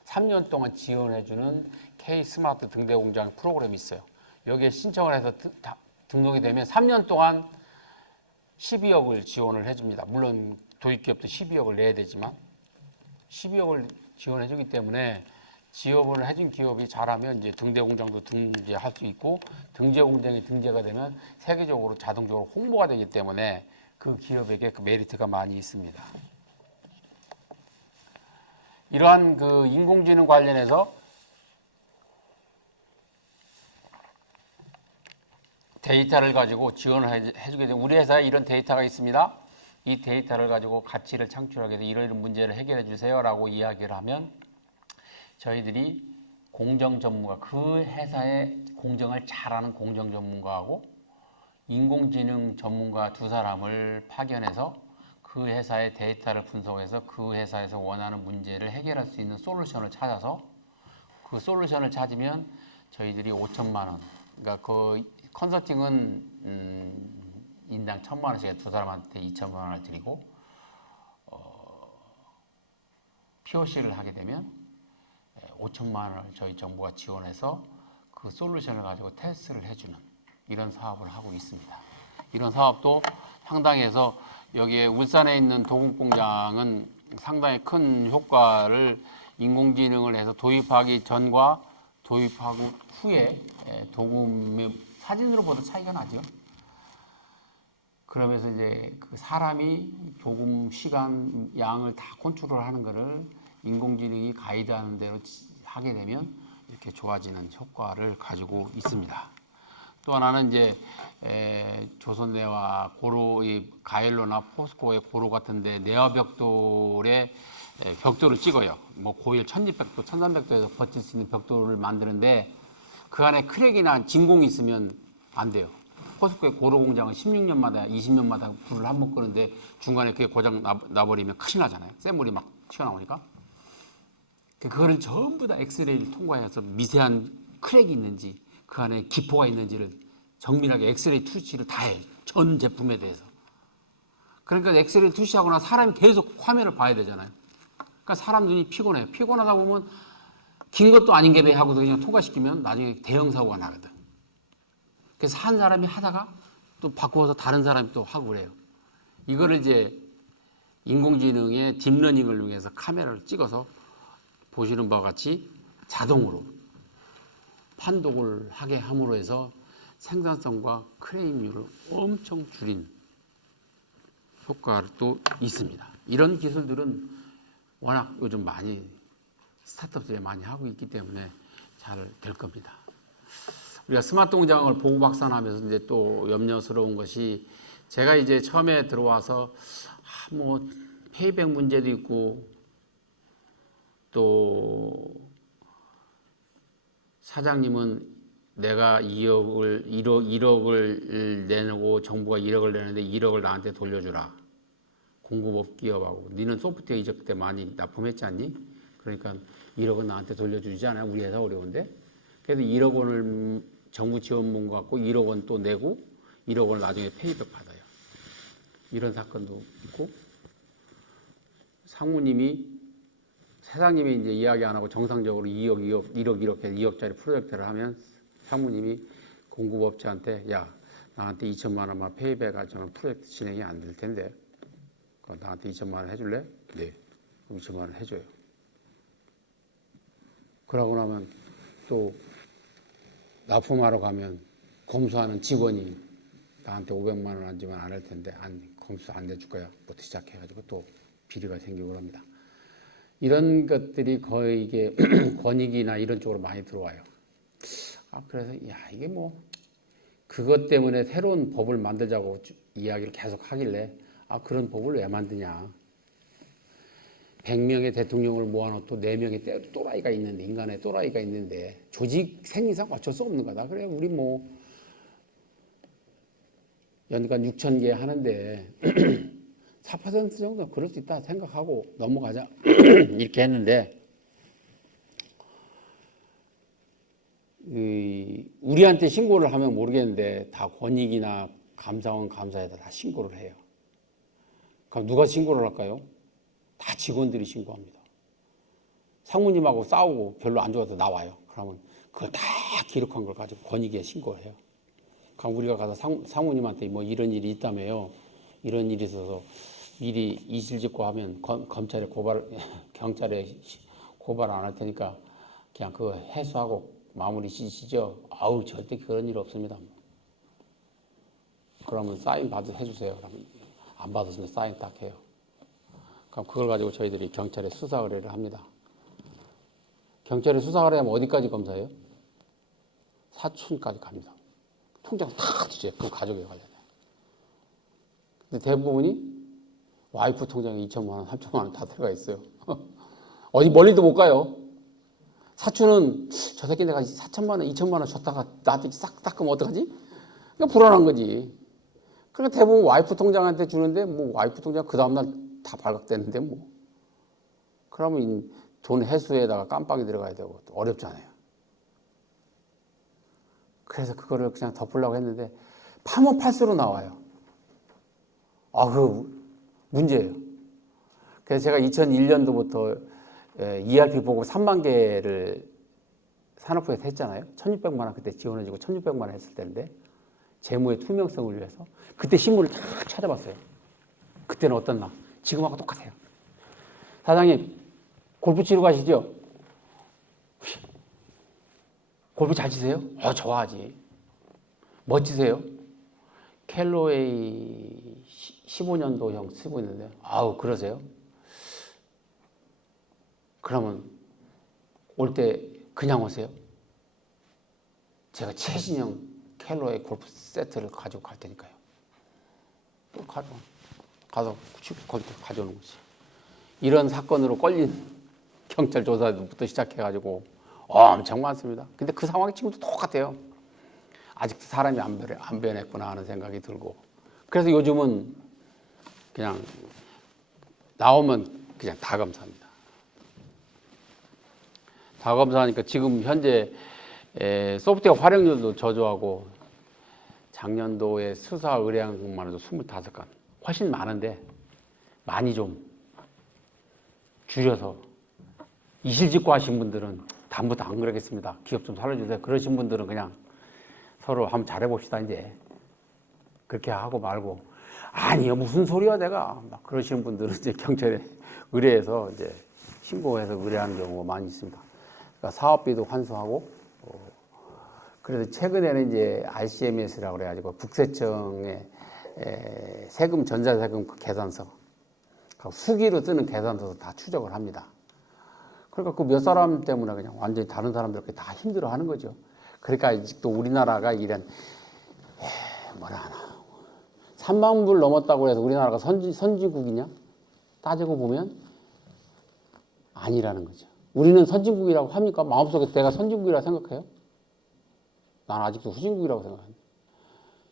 3년 동안 지원해주는 K-스마트 등대 공장 프로그램이 있어요. 여기에 신청을 해서 등록이 되면 3년 동안 12억을 지원을 해줍니다. 물론 도입기업도 12억을 내야 되지만 12억을 지원해주기 때문에 지원을 해준 기업이 잘하면 이제 등대 공장도 등재할 수 있고, 등재 공장이 등재가 되면 세계적으로 자동적으로 홍보가 되기 때문에 그 기업에게 그 메리트가 많이 있습니다. 이러한 그 인공지능 관련해서 데이터를 가지고 지원을 해주게 되면, 우리 회사에 이런 데이터가 있습니다. 이 데이터를 가지고 가치를 창출하게 돼 이런 문제를 해결해 주세요라고 이야기를 하면 저희들이 공정 전문가, 그 회사의 공정을 잘하는 공정 전문가하고 인공지능 전문가 두 사람을 파견해서 그 회사의 데이터를 분석해서 그 회사에서 원하는 문제를 해결할 수 있는 솔루션을 찾아서 그 솔루션을 찾으면 저희들이 5천만 원, 그러니까 그 컨설팅은 인당 1,000만 원씩 두 사람한테 2천만 원을 드리고 POC를 하게 되면 5천만 원을 저희 정부가 지원해서 그 솔루션을 가지고 테스트를 해주는 이런 사업을 하고 있습니다. 이런 사업도 상당히 해서 여기에 울산에 있는 도금공장은 상당히 큰 효과를 인공지능을 해서 도입하기 전과 도입하고 후에 도금의 사진으로 보다 차이가 나죠. 그러면서 이제 그 사람이 도금 시간 양을 다 컨트롤하는 거를 인공지능이 가이드하는 대로 하게 되면 이렇게 좋아지는 효과를 가지고 있습니다. 또 하나는 이제 조선내와 고로, 이 가일로나 포스코의 고로 같은데 내화 벽돌에 벽돌을 찍어요. 뭐 고일 1600도, 1300도에서 버틸 수 있는 벽돌을 만드는데 그 안에 크랙이나 진공이 있으면 안 돼요. 포스코의 고로 공장은 16년마다 20년마다 불을 한 번 끄는데 중간에 그게 고장 나버리면 큰일 나잖아요. 쇳물이 막 튀어나오니까. 그거를 전부 다 엑스레이를 통과해서 미세한 크랙이 있는지 그 안에 기포가 있는지를 정밀하게 엑스레이 투시를 다 해요. 전 제품에 대해서. 그러니까 엑스레이 투시하거나 사람이 계속 화면을 봐야 되잖아요. 그러니까 사람 눈이 피곤해요. 피곤하다 보면 긴 것도 아닌 게 왜 하고서 그냥 통과시키면 나중에 대형 사고가 나거든. 그래서 한 사람이 하다가 또 바꾸어서 다른 사람이 또 하고 그래요. 이거를 이제 인공지능의 딥러닝을 이용해서 카메라를 찍어서 보시는 바와 같이 자동으로 판독을 하게 함으로 해서 생산성과 클레임률을 엄청 줄인 효과도 또 있습니다. 이런 기술들은 워낙 요즘 많이 스타트업들이 많이 하고 있기 때문에 잘 될 겁니다. 우리가 스마트 공장을 보고 박산하면서 이제 또 염려스러운 것이, 제가 이제 처음에 들어와서 뭐 페이백 문제도 있고 또 사장님은 내가 1억을 내고 정부가 1억을 내는데 1억을 나한테 돌려주라. 공급업 기업하고 니는 소프트웨어 이적 때 많이 납품했지 않니? 그러니까 1억은 나한테 돌려주지 않아요? 우리 회사 어려운데? 그래서 1억 원을 정부 지원문 갖고 1억 원 또 내고 1억 원을 나중에 페이백 받아요. 이런 사건도 있고, 사장님이 이제 이야기 안 하고 정상적으로 1억 이렇게 2억짜리 프로젝트를 하면 상무님이 공급업체한테 야, 나한테 2천만 원만 페이백 하자면 프로젝트 진행이 안 될 텐데 나한테 2천만 원 해줄래? 네. 2천만 원 해줘요. 그러고 나면 또 납품하러 가면 검수하는 직원이 나한테 500만 원 안 주면 안 할 텐데 검수 안 내줄 거야. 부터 시작해가지고 또 비리가 생기고 그럽니다. 이런 것들이 거의 이게 권익이나 이런 쪽으로 많이 들어와요. 그래서 이게 뭐 그것 때문에 새로운 법을 만들자고 이야기를 계속 하길래 그런 법을 왜 만드냐. 100명의 대통령을 모아놓고 4명의 또라이가 있는데, 인간의 또라이가 있는데 조직 생리상 어쩔 수 없는 거다. 그래 우리 뭐 연간 6,000개 하는데 4% 정도 그럴 수 있다 생각하고 넘어가자 이렇게 했는데, 우리한테 신고를 하면 모르겠는데 다 권익이나 감사원 감사에다 다 신고를 해요. 그럼 누가 신고를 할까요? 다 직원들이 신고합니다. 상무님하고 싸우고 별로 안 좋아서 나와요. 그러면 그걸 다 기록한 걸 가지고 권익위에 신고를 해요. 그럼 우리가 가서 상무님한테 뭐 이런 일이 있다며요. 이런 일이 있어서 미리 이실직고 하면 검찰에 경찰에 고발 안 할 테니까 그냥 그거 해소하고 마무리 지시죠. 절대 그런 일 없습니다. 그러면 사인 해주세요. 그러면 안 받았으면 사인 딱 해요. 그럼 그걸 가지고 저희들이 경찰에 수사 의뢰를 합니다. 경찰에 수사 의뢰하면 어디까지 검사해요? 사촌까지 갑니다. 통장 다 뒤져요. 그 가족에 관련해. 근데 대부분이 와이프 통장에 2천만 원, 3천만 원 다 들어가 있어요. 어디 멀리도 못 가요. 사촌은 저 새끼 내가 4천만 원, 2천만 원 줬다가 나한테 싹 닦으면 어떡하지? 그러니까 불안한 거지. 그러니까 대부분 와이프 통장한테 주는데 뭐 와이프 통장 그 다음날 다 발각되는데 뭐. 그러면 돈 회수에다가 깜빡이 들어가야 되고 어렵잖아요. 그래서 그거를 그냥 덮으려고 했는데 파면 팔수록 나와요. 그 문제예요. 그래서 제가 2001년도부터 ERP 보고 3만 개를 산업부에서 했잖아요. 1,600만 원 그때 지원해주고 1,600만 원 했을 때인데 재무의 투명성을 위해서 그때 신문을 다 찾아봤어요. 그때는 어떻나? 지금하고 똑같아요. 사장님 골프 치러 가시죠? 골프 잘 치세요? 좋아하지. 멋지세요? 캘로웨이 15년도형 쓰고 있는데 그러세요? 그러면 올 때 그냥 오세요? 제가 최신형 캘로웨이 골프 세트를 가지고 갈 테니까요. 또 가서 골프 가져오는 거지. 이런 사건으로 걸린 경찰 조사부터 시작해가지고 엄청 많습니다. 근데 그 상황이 지금도 똑같아요. 아직도 사람이 안 변했구나 하는 생각이 들고. 그래서 요즘은 그냥 나오면 그냥 다 검사합니다. 다 검사하니까 지금 현재 소프트웨어 활용률도 저조하고 작년도에 수사 의뢰한 것만 해도 25건. 훨씬 많은데 많이 좀 줄여서 이실직고 하신 분들은 다음부터 안 그러겠습니다. 기업 좀 살려주세요. 그러신 분들은 그냥 서로 한번 잘해봅시다 이제. 그렇게 하고 말고 아니요 무슨 소리야 내가 막 그러시는 분들은 이제 경찰에 의뢰해서 이제 신고해서 의뢰하는 경우가 많이 있습니다. 그러니까 사업비도 환수하고 그래서 최근에는 이제 RCMS라고 그래가지고 국세청의 세금 전자세금 계산서 수기로 뜨는 계산서도 다 추적을 합니다. 그러니까 그 몇 사람 때문에 그냥 완전히 다른 사람들께 다 힘들어하는 거죠. 그러니까 아직도 우리나라가 이런 뭐라 하나 3만 불 넘었다고 해서 우리나라가 선진국이냐? 따지고 보면 아니라는 거죠. 우리는 선진국이라고 합니까? 마음속에 내가 선진국이라고 생각해요? 난 아직도 후진국이라고 생각합니다.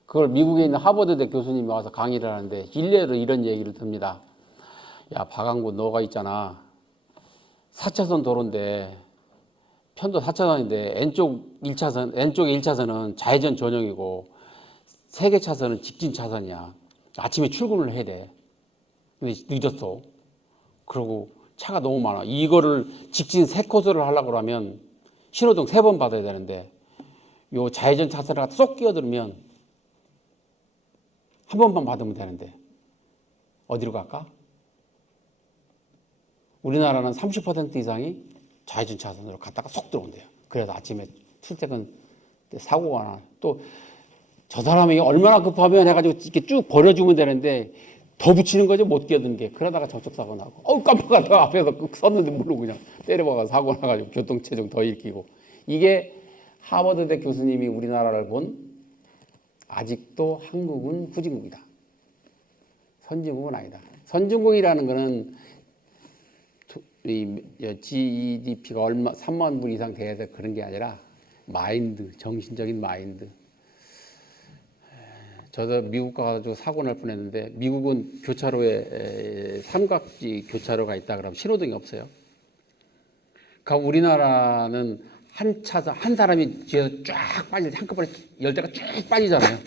그걸 미국에 있는 하버드대 교수님이 와서 강의를 하는데 일례로 이런 얘기를 듭니다. 야 박항구 너가 있잖아. 4차선 도로인데 편도 4차선인데 왼쪽 1차선은 좌회전 전용이고 3개 차선은 직진 차선이야. 아침에 출근을 해야 돼. 근데 늦었어. 그리고 차가 너무 많아. 이거를 직진 3코스를 하려고 하면 신호등 3번 받아야 되는데 요 좌회전 차선을 쏙 끼어들면 한 번만 받으면 되는데 어디로 갈까? 우리나라는 30% 이상이 좌회전 차선으로 갔다가 쏙 들어온대요. 그래서 아침에 출퇴근 때 사고가 나. 또 저 사람이 얼마나 급하면 해가지고 이렇게 쭉 버려주면 되는데 더 붙이는 거죠. 못 끼어드는 게. 그러다가 저쪽 사고 나고 깜빡하다가 앞에서 섰는데 모르고 그냥 때려박아서 사고 나가지고 교통체증 더 일으키고. 이게 하버드대 교수님이 우리나라를 본 아직도 한국은 후진국이다. 선진국은 아니다. 선진국이라는 거는 GDP가 3만 불 이상 돼야 돼 그런 게 아니라 마인드, 정신적인 마인드. 저도 미국 가가지고 사고 날 뻔했는데 미국은 교차로에 삼각지 교차로가 있다 그러면 신호등이 없어요. 그러니까 우리나라는 한 사람이 뒤에서 쫙 빠질 때 한꺼번에 열대가 쭉 빠지잖아요.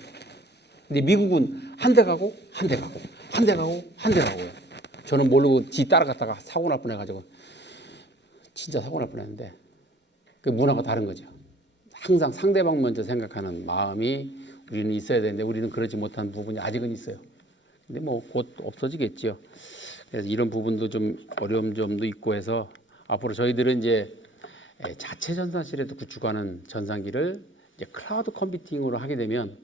근데 미국은 한 대 가고 한 대 가고 한 대 가고 한 대 가고요. 저는 모르고 뒤 따라갔다가 사고 날 뻔해가지고 진짜 사고 날 뻔했는데 그 문화가 다른 거죠. 항상 상대방 먼저 생각하는 마음이 우리는 있어야 되는데 우리는 그러지 못한 부분이 아직은 있어요. 근데 뭐 곧 없어지겠죠. 그래서 이런 부분도 좀 어려운 점도 있고 해서 앞으로 저희들은 이제 자체 전산실에도 구축하는 전산기를 이제 클라우드 컴퓨팅으로 하게 되면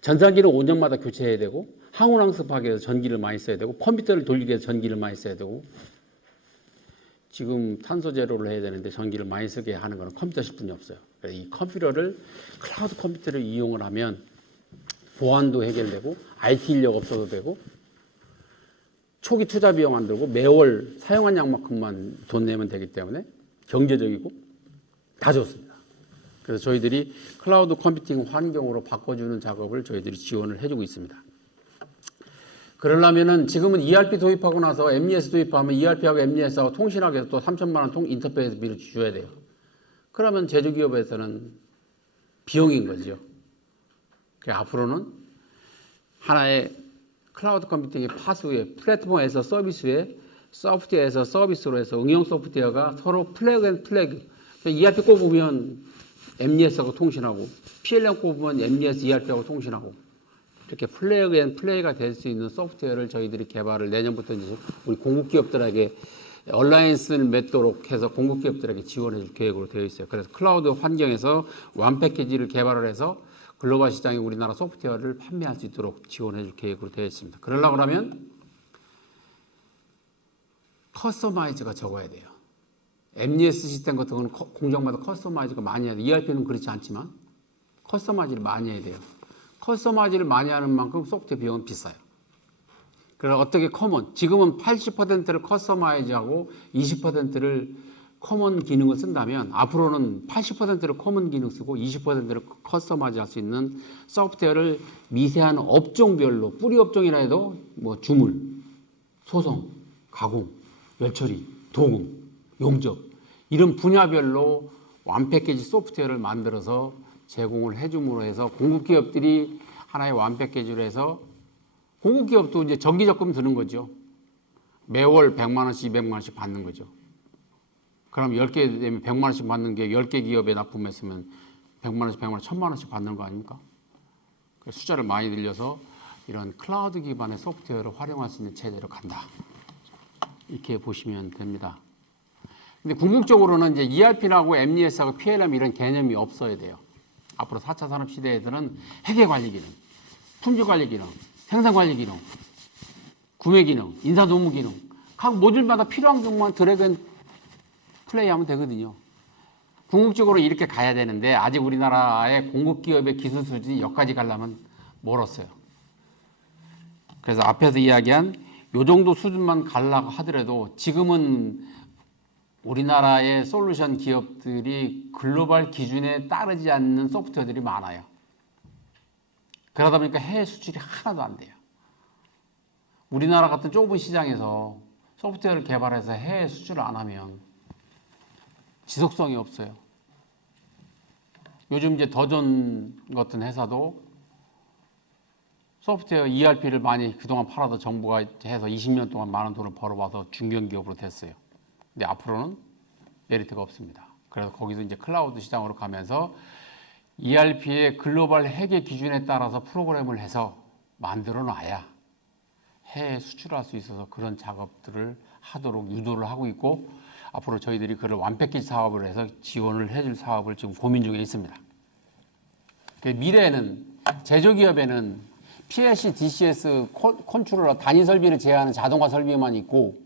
전산기는 5년마다 교체해야 되고 항운항습하기 위해서 전기를 많이 써야 되고 컴퓨터를 돌리기 위해서 전기를 많이 써야 되고 지금 탄소 제로를 해야 되는데 전기를 많이 쓰게 하는 것은 컴퓨터실 뿐이 없어요. 그래서 이 컴퓨터를 클라우드 컴퓨터를 이용을 하면 보안도 해결되고 IT 인력 없어도 되고 초기 투자 비용 안 들고 매월 사용한 양만큼만 돈 내면 되기 때문에 경제적이고 다 좋습니다. 그래서 저희들이 클라우드 컴퓨팅 환경으로 바꿔주는 작업을 저희들이 지원을 해주고 있습니다. 그러려면은 지금은 ERP 도입하고 나서 MES 도입하면 ERP하고 MES하고 통신하기 위해서 또 3천만 원 인터페이스비를 줘야 돼요. 그러면 제조기업에서는 비용인 거죠. 앞으로는 하나의 클라우드 컴퓨팅의 파수에 플랫폼에서 서비스에 소프트웨어에서 서비스로 해서 응용 소프트웨어가 서로 플래그 앤 플래그. ERP 꼽으면 MES하고 통신하고 PLM 꼽으면 MES, ERP하고 통신하고 이렇게 플래그 앤 플레이가 될 수 있는 소프트웨어를 저희들이 개발을 내년부터 이제 우리 공급기업들에게 얼라이언스를 맺도록 해서 공급기업들에게 지원해 줄 계획으로 되어 있어요. 그래서 클라우드 환경에서 완 패키지를 개발을 해서 글로벌 시장에 우리나라 소프트웨어를 판매할 수 있도록 지원해 줄 계획으로 되어 있습니다. 그러려고 하면 커스터마이즈가 적어야 돼요. MES 시스템 같은 경우는 공정마다 커스터마이즈가 많이 해야 돼요. ERP는 그렇지 않지만 커스터마이즈를 많이 해야 돼요. 커스터마이즈를 많이 하는 만큼 소프트웨어 비용은 비싸요. 그래서 어떻게 지금은 80%를 커스터마이즈하고 20%를 커먼 기능을 쓴다면 앞으로는 80%를 커먼 기능 쓰고 20%를 커스터마이즈 할 수 있는 소프트웨어를 미세한 업종별로 뿌리 업종이라 해도 뭐 주물, 소성, 가공, 열처리, 도금, 용접 이런 분야별로 완 패키지 소프트웨어를 만들어서 제공을 해줌으로 해서 공급기업들이 하나의 완 패키지로 해서 공급기업도 이제 정기적금 드는 거죠. 매월 100만 원씩 200만 원씩 받는 거죠. 그럼 10개 되면 100만 원씩 받는 게 10개 기업에 납품했으면 100만 원씩 100만 원, 1000만 원씩 받는 거 아닙니까? 숫자를 많이 늘려서 이런 클라우드 기반의 소프트웨어를 활용할 수 있는 체제로 간다. 이렇게 보시면 됩니다. 근데 궁극적으로는 이제 ERP하고 MES하고 PLM 이런 개념이 없어야 돼요. 앞으로 4차 산업 시대에서는 회계 관리 기능, 품질 관리 기능, 생산 관리 기능, 구매 기능, 인사 노무 기능 각 모듈마다 필요한 것만 드래그 앤 플레이하면 되거든요. 궁극적으로 이렇게 가야 되는데 아직 우리나라의 공급 기업의 기술 수준이 여기까지 가려면 멀었어요. 그래서 앞에서 이야기한 요 정도 수준만 가려고 하더라도 지금은 우리나라의 솔루션 기업들이 글로벌 기준에 따르지 않는 소프트웨어들이 많아요. 그러다 보니까 해외 수출이 하나도 안 돼요. 우리나라 같은 좁은 시장에서 소프트웨어를 개발해서 해외 수출을 안 하면 지속성이 없어요. 요즘 이제 더존 같은 회사도 소프트웨어 ERP를 많이 그동안 팔아서 정부가 해서 20년 동안 많은 돈을 벌어와서 중견기업으로 됐어요. 근데 앞으로는 메리트가 없습니다. 그래서 거기서 이제 클라우드 시장으로 가면서 ERP의 글로벌 회계 기준에 따라서 프로그램을 해서 만들어 놔야 해외 수출할 수 있어서 그런 작업들을 하도록 유도를 하고 있고 앞으로 저희들이 그를 완패키지 사업을 해서 지원을 해줄 사업을 지금 고민 중에 있습니다. 미래에는 제조기업에는 PLC, DCS, 컨트롤러, 단위 설비를 제어하는 자동화 설비만 있고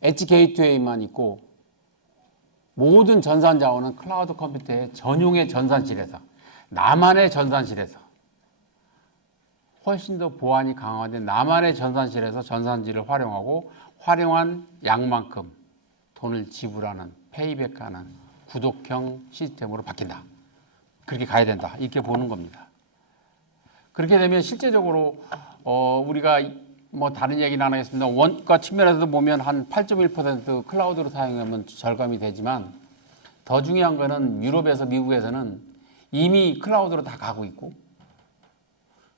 엣지 게이트웨이만 있고 모든 전산 자원은 클라우드 컴퓨터의 전용의 전산실에서 나만의 전산실에서 훨씬 더 보안이 강화된 나만의 전산실에서 전산지를 활용하고 활용한 양만큼 돈을 지불하는 페이백하는 구독형 시스템으로 바뀐다. 그렇게 가야 된다. 이렇게 보는 겁니다. 그렇게 되면 실제적으로 우리가 뭐 다른 얘기는 안 하겠습니다. 원가 측면에서도 보면 한 8.1% 클라우드로 사용하면 절감이 되지만 더 중요한 거는 유럽에서 미국에서는 이미 클라우드로 다 가고 있고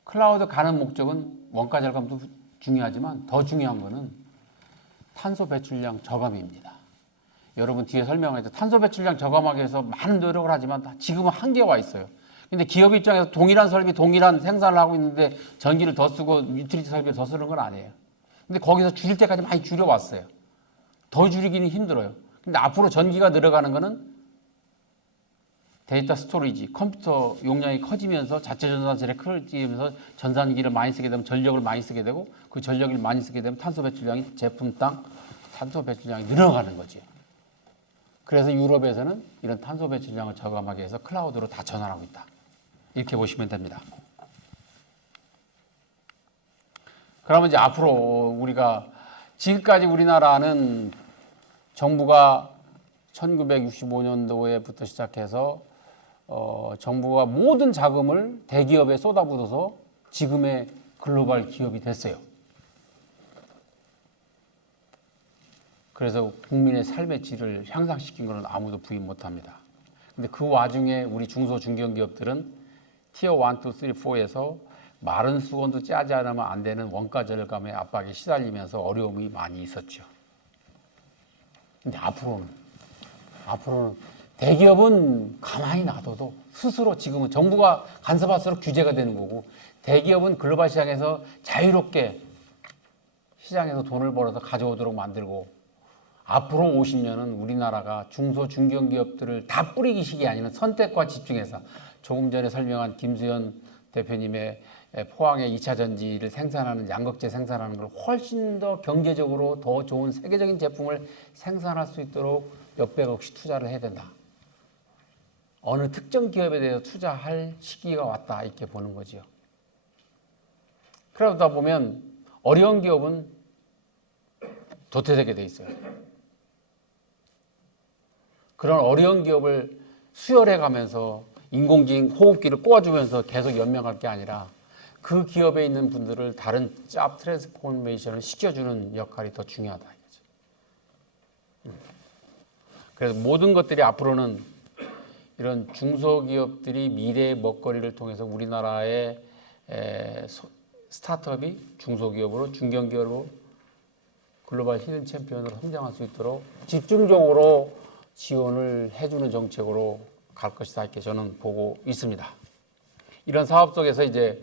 클라우드 가는 목적은 원가 절감도 중요하지만 더 중요한 거는 탄소 배출량 저감입니다. 여러분 뒤에 설명하죠. 탄소 배출량 저감하기 위해서 많은 노력을 하지만 지금은 한계가 와 있어요. 근데 기업 입장에서 동일한 설비, 동일한 생산을 하고 있는데 전기를 더 쓰고 유틸리티 설비를 더 쓰는 건 아니에요. 근데 거기서 줄일 때까지 많이 줄여왔어요. 더 줄이기는 힘들어요. 근데 앞으로 전기가 늘어가는 거는 데이터 스토리지, 컴퓨터 용량이 커지면서 자체 전산실에 커지면서 전산기를 많이 쓰게 되면 전력을 많이 쓰게 되고 그 전력을 많이 쓰게 되면 탄소 배출량이 제품당 탄소 배출량이 늘어가는 거죠. 그래서 유럽에서는 이런 탄소 배출량을 저감하기 위해서 클라우드로 다 전환하고 있다. 이렇게 보시면 됩니다. 그러면 이제 앞으로 우리가 지금까지 우리나라는 정부가 1965년도에부터 시작해서 정부가 모든 자금을 대기업에 쏟아부어서 지금의 글로벌 기업이 됐어요. 그래서 국민의 삶의 질을 향상시킨 것은 아무도 부인 못합니다. 근데 그 와중에 우리 중소 중견기업들은 티어 1, 2, 3, 4에서 마른 수건도 짜지 않으면 안 되는 원가 절감의 압박에 시달리면서 어려움이 많이 있었죠. 근데 앞으로는 대기업은 가만히 놔둬도 스스로 지금은 정부가 간섭할수록 규제가 되는 거고 대기업은 글로벌 시장에서 자유롭게 시장에서 돈을 벌어서 가져오도록 만들고 앞으로 50년은 우리나라가 중소 중견기업들을 다 뿌리기식이 아니라 선택과 집중해서 조금 전에 설명한 김수현 대표님의 포항의 2차 전지를 생산하는 양극재 생산하는 걸 훨씬 더 경제적으로 더 좋은 세계적인 제품을 생산할 수 있도록 몇백억씩 투자를 해야 된다. 어느 특정 기업에 대해서 투자할 시기가 왔다 이렇게 보는 거죠. 그러다 보면 어려운 기업은 도태되게 돼 있어요. 그런 어려운 기업을 수혈해 가면서 인공지능 호흡기를 꼬아주면서 계속 연명할 게 아니라 그 기업에 있는 분들을 다른 잡 트랜스포메이션을 시켜주는 역할이 더 중요하다 이거죠. 그래서 모든 것들이 앞으로는 이런 중소기업들이 미래의 먹거리를 통해서 우리나라의 스타트업이 중소기업으로 중견기업으로 글로벌 히든 챔피언으로 성장할 수 있도록 집중적으로 지원을 해주는 정책으로 갈 것이다 이렇게 저는 보고 있습니다. 이런 사업 속에서 이제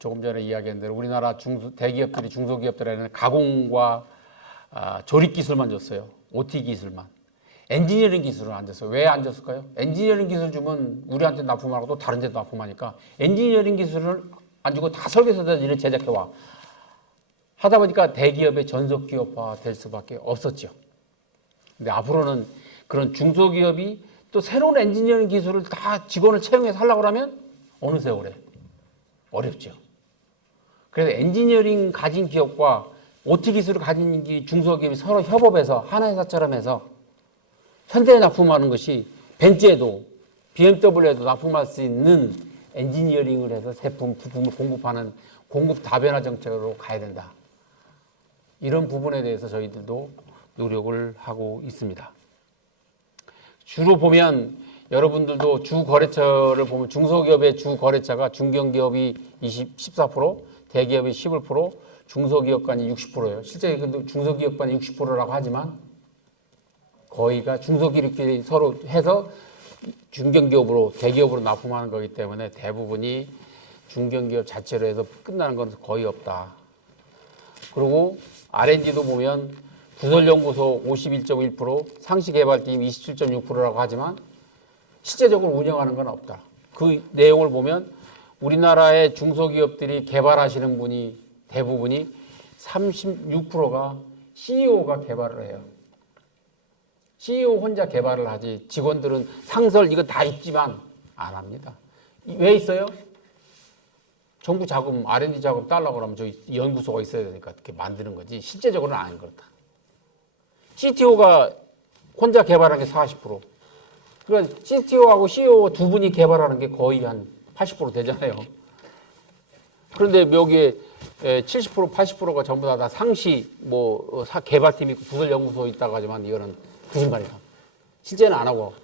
조금 전에 이야기한 대로 우리나라 대기업들이 중소기업들에는 가공과 조립 기술만 줬어요. OT 기술만. 엔지니어링 기술은 안 줬어요. 왜 안 줬을까요? 엔지니어링 기술 주면 우리한테 납품하고 또 다른 데도 납품하니까 엔지니어링 기술을 안 주고 다 설계서들을 제작해와. 하다 보니까 대기업의 전속기업화 될 수밖에 없었죠. 근데 앞으로는 그런 중소기업이 또 새로운 엔지니어링 기술을 다 직원을 채용해서 하려고 하면 어느 세월에 어렵죠. 그래서 엔지니어링 가진 기업과 OT 기술을 가진 중소기업이 서로 협업해서 하나 회사처럼 해서 현대에 납품하는 것이 벤츠에도 BMW에도 납품할 수 있는 엔지니어링을 해서 제품, 부품을 공급하는 공급 다변화 정책으로 가야 된다. 이런 부분에 대해서 저희들도 노력을 하고 있습니다. 주로 보면 여러분들도 주 거래처를 보면 중소기업의 주 거래처가 중견기업이 14%, 대기업이 11%, 중소기업 간이 60%예요. 실제 중소기업 간이 60%라고 하지만 거의가 중소기업끼리 서로 해서 중견기업으로 대기업으로 납품하는 거기 때문에 대부분이 중견기업 자체로 해서 끝나는 건 거의 없다. 그리고 R&D도 보면 구설연구소 51.1%, 상시개발팀 27.6%라고 하지만 실제적으로 운영하는 건 없다. 그 내용을 보면 우리나라의 중소기업들이 개발하시는 분이 대부분이 36%가 CEO가 개발을 해요. CEO 혼자 개발을 하지 직원들은 상설 이거 다 있지만 안 합니다. 왜 있어요? 정부 자금, R&D 자금 달라고 그러면 저희 연구소가 있어야 되니까 그렇게 만드는 거지 실제적으로는 안 그렇다. CTO가 혼자 개발하는 게 40%. 그러니까 CTO하고 CEO 두 분이 개발하는 게 거의 한 80% 되잖아요. 그런데 여기에 70%, 80%가 전부 다 상시 개발팀 있고 부설 연구소 있다고 하지만 이거는 거짓말이다. 실제는 안 하고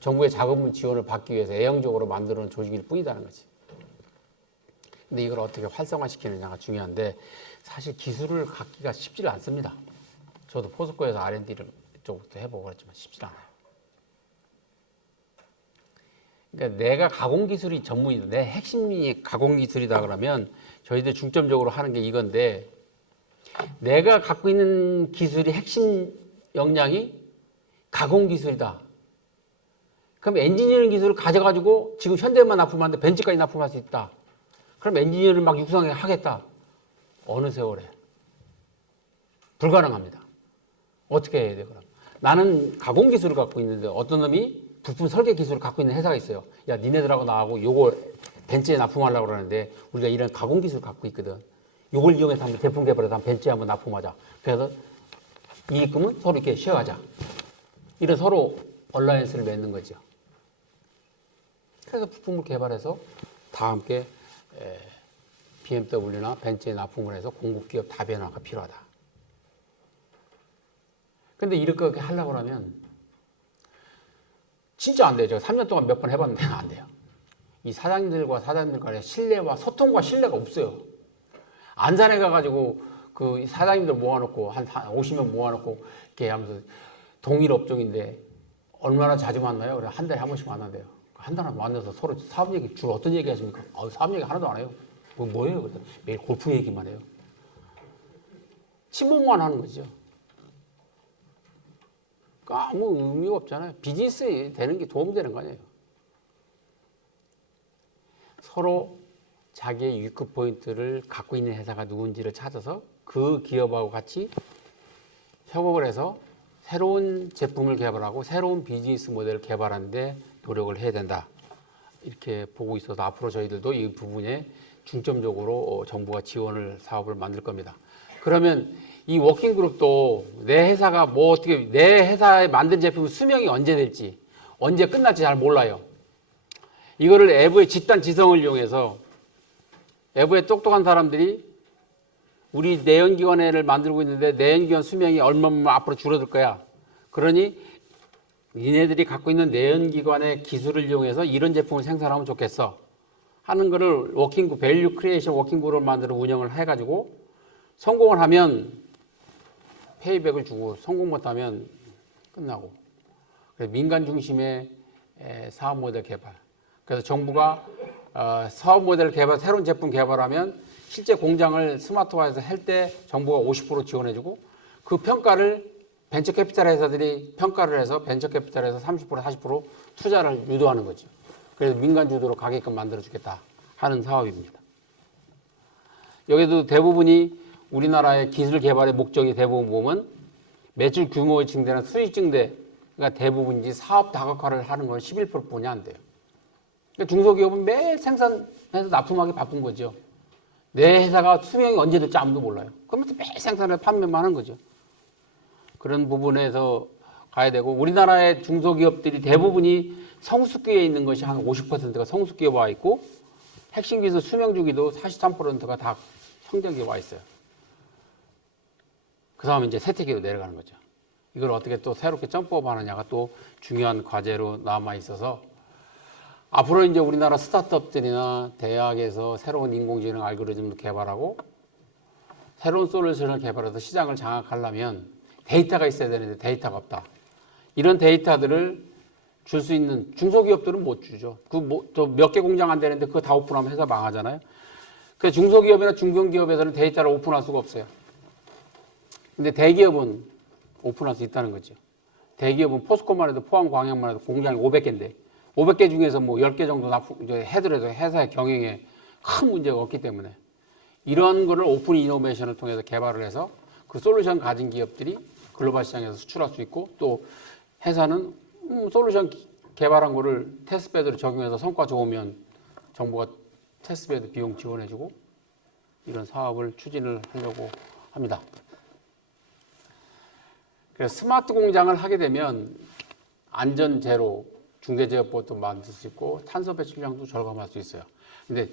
정부의 자금 지원을 받기 위해서 애형적으로 만드는 조직일 뿐이라는 거지. 근데 이걸 어떻게 활성화시키느냐가 중요한데 사실 기술을 갖기가 쉽지를 않습니다. 저도 포스코에서 R&D를 이쪽부터 해보고 그랬지만 쉽지 않아요. 그러니까 내가 가공기술이 전문이다. 내 핵심이 가공기술이다 그러면 저희들 중점적으로 하는 게 이건데 내가 갖고 있는 기술이 핵심 역량이 가공기술이다. 그럼 엔지니어링 기술을 가져가지고 지금 현대만 납품하는데 벤츠까지 납품할 수 있다. 그럼 엔지니어를 막 육성하겠다. 어느 세월에? 불가능합니다. 어떻게 해야 돼 그럼? 나는 가공 기술을 갖고 있는데 어떤 놈이 부품 설계 기술을 갖고 있는 회사가 있어요. 야 니네들하고 나하고 요거 벤츠에 납품하려고 그러는데 우리가 이런 가공 기술을 갖고 있거든. 요걸 이용해서 한번 제품 개발해서 한번 벤츠에 한번 납품하자. 그래서 이익금은 서로 이렇게 쉐어하자. 이런 서로 얼라이언스를 맺는 거죠. 그래서 부품을 개발해서 다 함께 BMW나 벤츠에 납품을 해서 공급기업 다변화가 필요하다. 근데 이렇게 하려고 하면 진짜 안 돼요. 제가 3년 동안 몇 번 해봤는데 안 돼요. 이 사장님들 간의 신뢰와 소통과 신뢰가 없어요. 안산에 가가지고 그 사장님들 모아놓고 한 50명 모아놓고 이렇게 하면서 동일 업종인데 얼마나 자주 만나요? 그래 한 달에 한 번씩 만난대요. 한 달에 만나서 서로 사업 얘기 주로 어떤 얘기 하십니까? 사업 얘기 하나도 안 해요. 뭐예요? 그래서 매일 골프 얘기만 해요. 친목만 하는 거죠. 그러니까 아무 의미가 없잖아요. 비즈니스에 되는 게 도움되는 거 아니에요. 서로 자기의 유익 포인트를 갖고 있는 회사가 누군지를 찾아서 그 기업하고 같이 협업을 해서 새로운 제품을 개발하고 새로운 비즈니스 모델을 개발하는데 노력을 해야 된다. 이렇게 보고 있어서 앞으로 저희들도 이 부분에 중점적으로 정부가 지원을 사업을 만들 겁니다. 그러면 이 워킹그룹도 내 회사가 내 회사에 만든 제품 수명이 언제 될지 언제 끝날지 잘 몰라요. 이거를 외부의 집단 지성을 이용해서 외부의 똑똑한 사람들이 우리 내연기관회를 만들고 있는데 내연기관 수명이 얼마면 앞으로 줄어들 거야. 그러니 니네들이 갖고 있는 내연기관의 기술을 이용해서 이런 제품을 생산하면 좋겠어 하는 거를 워킹그룹, 밸류 크리에이션 워킹그룹을 만들어 운영을 해가지고 성공을 하면 페이백을 주고 성공 못하면 끝나고. 그래서 민간 중심의 사업 모델 개발. 그래서 정부가 사업 모델을 개발, 새로운 제품 개발하면 실제 공장을 스마트화해서 할 때 정부가 50% 지원해주고 그 평가를 벤처 캐피탈 회사들이 평가를 해서 벤처 캐피탈에서 30% 40% 투자를 유도하는 거죠. 그래서 민간 주도로 가게끔 만들어주겠다 하는 사업입니다. 여기도 대부분이 우리나라의 기술 개발의 목적이 대부분 보면 매출 규모의 증대나 수익 증대가 대부분이지 사업 다각화를 하는 건 11%뿐이 안 돼요. 그러니까 중소기업은 매일 생산해서 납품하기 바쁜 거죠. 내 회사가 수명이 언제 될지 아무도 몰라요. 그러면서 매일 생산을 판매만 하는 거죠. 그런 부분에서 가야 되고 우리나라의 중소기업들이 대부분이 성숙기에 있는 것이 한 50%가 성숙기에 와 있고 핵심 기술 수명 주기도 43%가 다 성장기에 와 있어요. 그 다음에 이제 세태기로 내려가는 거죠. 이걸 어떻게 또 새롭게 점프업 하느냐가 또 중요한 과제로 남아 있어서 앞으로 이제 우리나라 스타트업들이나 대학에서 새로운 인공지능 알고리즘을 개발하고 새로운 솔루션을 개발해서 시장을 장악하려면 데이터가 있어야 되는데 데이터가 없다. 이런 데이터들을 줄 수 있는 중소기업들은 못 주죠. 몇 개 공장 안 되는데 그거 다 오픈하면 회사 망하잖아요. 그 중소기업이나 중견기업에서는 데이터를 오픈할 수가 없어요. 근데 대기업은 오픈할 수 있다는 거죠. 대기업은 포스코만 해도 포항 광양만 해도 공장이 500개인데 500개 중에서 뭐 10개 정도 해더라도 회사의 경영에 큰 문제가 없기 때문에 이런 거를 오픈 이노베이션을 통해서 개발을 해서 그 솔루션 가진 기업들이 글로벌 시장에서 수출할 수 있고 또 회사는 솔루션 개발한 거를 테스트베드로 적용해서 성과 좋으면 정부가 테스트베드 비용 지원해주고 이런 사업을 추진을 하려고 합니다. 그래서 스마트 공장을 하게 되면 안전 제로 중대재해법도 만들 수 있고 탄소 배출량도 절감할 수 있어요. 근데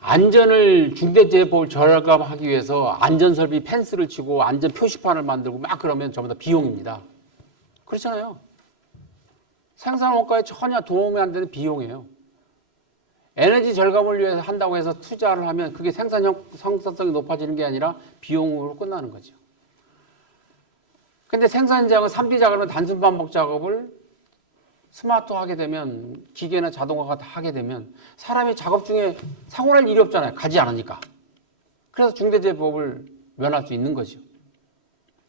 안전을 중대재해법을 절감하기 위해서 안전설비 펜스를 치고 안전 표시판을 만들고 막 그러면 전부 다 비용입니다. 그렇잖아요. 생산 원가에 전혀 도움이 안 되는 비용이에요. 에너지 절감을 위해서 한다고 해서 투자를 하면 그게 생산성이 높아지는 게 아니라 비용으로 끝나는 거죠. 근데 생산 작업, 3D 작업은 단순 반복 작업을 스마트하게 되면 기계나 자동화가 다 하게 되면 사람이 작업 중에 사고 날 일이 없잖아요. 가지 않으니까. 그래서 중대재해법을 면할 수 있는 거죠.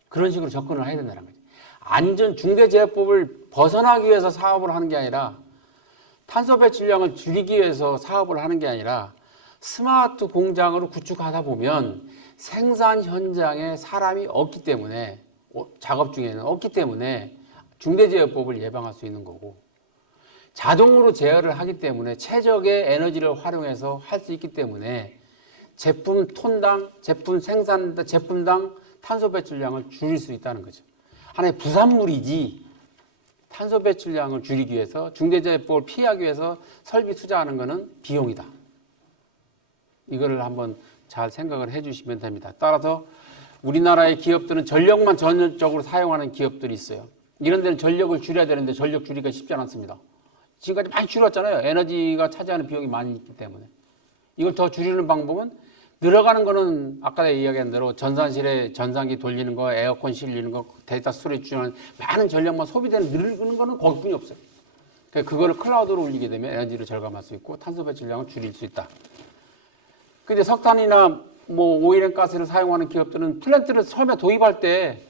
그런 식으로 접근을 해야 된다는 거죠. 안전 중대재해법을 벗어나기 위해서 사업을 하는 게 아니라 탄소 배출량을 줄이기 위해서 사업을 하는 게 아니라 스마트 공장으로 구축하다 보면 생산 현장에 사람이 없기 때문에 작업 중에는 없기 때문에 중대재해법을 예방할 수 있는 거고 자동으로 제어를 하기 때문에 최적의 에너지를 활용해서 할 수 있기 때문에 제품 톤당, 제품 생산, 제품당 탄소 배출량을 줄일 수 있다는 거죠. 하나의 부산물이지 탄소 배출량을 줄이기 위해서 중대재해법을 피하기 위해서 설비 투자하는 것은 비용이다. 이거를 한번 잘 생각을 해주시면 됩니다. 따라서 우리나라의 기업들은 전력만 전적으로 사용하는 기업들이 있어요. 이런 데는 전력을 줄여야 되는데 전력 줄이기가 쉽지 않습니다. 지금까지 많이 줄였잖아요. 에너지가 차지하는 비용이 많이 있기 때문에. 이걸 더 줄이는 방법은 늘어가는 거는 아까 이야기한 대로 전산실에 전산기 돌리는 거, 에어컨 실리는 거, 데이터 스토리지 주는 많은 전력만 소비되는 늘는 거는 거기뿐이 없어요. 그거를 클라우드로 올리게 되면 에너지를 절감할 수 있고 탄소 배출량을 줄일 수 있다. 근데 석탄이나 뭐 오일앤가스를 사용하는 기업들은 플랜트를 처음에 도입할 때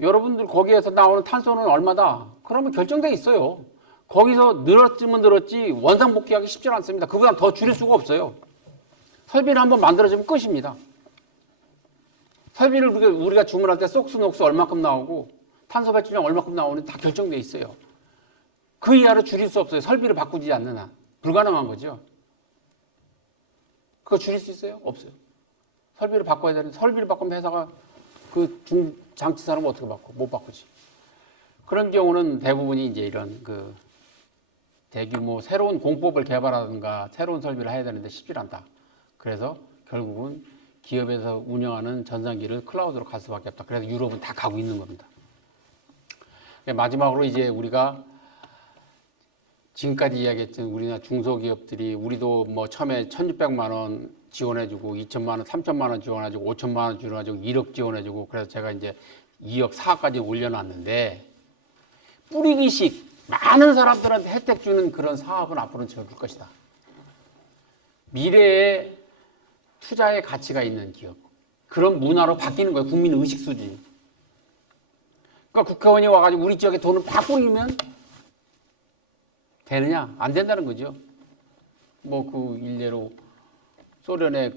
여러분들 거기에서 나오는 탄소는 얼마다? 그러면 결정돼 있어요. 거기서 늘었으면 늘었지 원상복귀하기 쉽지 않습니다. 그보다 더 줄일 수가 없어요. 설비를 한번 만들어주면 끝입니다. 설비를 우리가 주문할 때 속수, 녹수 얼마큼 나오고 탄소 배출량 얼마큼 나오는지 다 결정돼 있어요. 그 이하로 줄일 수 없어요. 설비를 바꾸지 않는 한. 불가능한 거죠. 그거 줄일 수 있어요? 없어요. 설비를 바꿔야 되는데 설비를 바꾸면 회사가 그 장치 사람은 어떻게 바꿔? 못 바꾸지. 그런 경우는 대부분이 이제 이런 그 대규모 새로운 공법을 개발하든가 새로운 설비를 해야 되는데 쉽지 않다. 그래서 결국은 기업에서 운영하는 전산기를 클라우드로 갈 수밖에 없다. 그래서 유럽은 다 가고 있는 겁니다. 마지막으로 이제 우리가 지금까지 이야기했던 우리나라 중소기업들이 우리도 뭐 처음에 1,600만 원 지원해주고 2천만 원, 3천만 원 지원해주고 5천만 원 지원해주고 1억 지원해주고 그래서 제가 이제 2억 4억까지 올려놨는데 뿌리기식 많은 사람들한테 혜택 주는 그런 사업은 앞으로는 적을 것이다. 미래에 투자의 가치가 있는 기업 그런 문화로 바뀌는 거예요. 국민 의식 수준이. 그러니까 국회의원이 와가지고 우리 지역에 돈을 팍 뿌리면 되느냐? 안 된다는 거죠. 뭐 그 일례로 소련의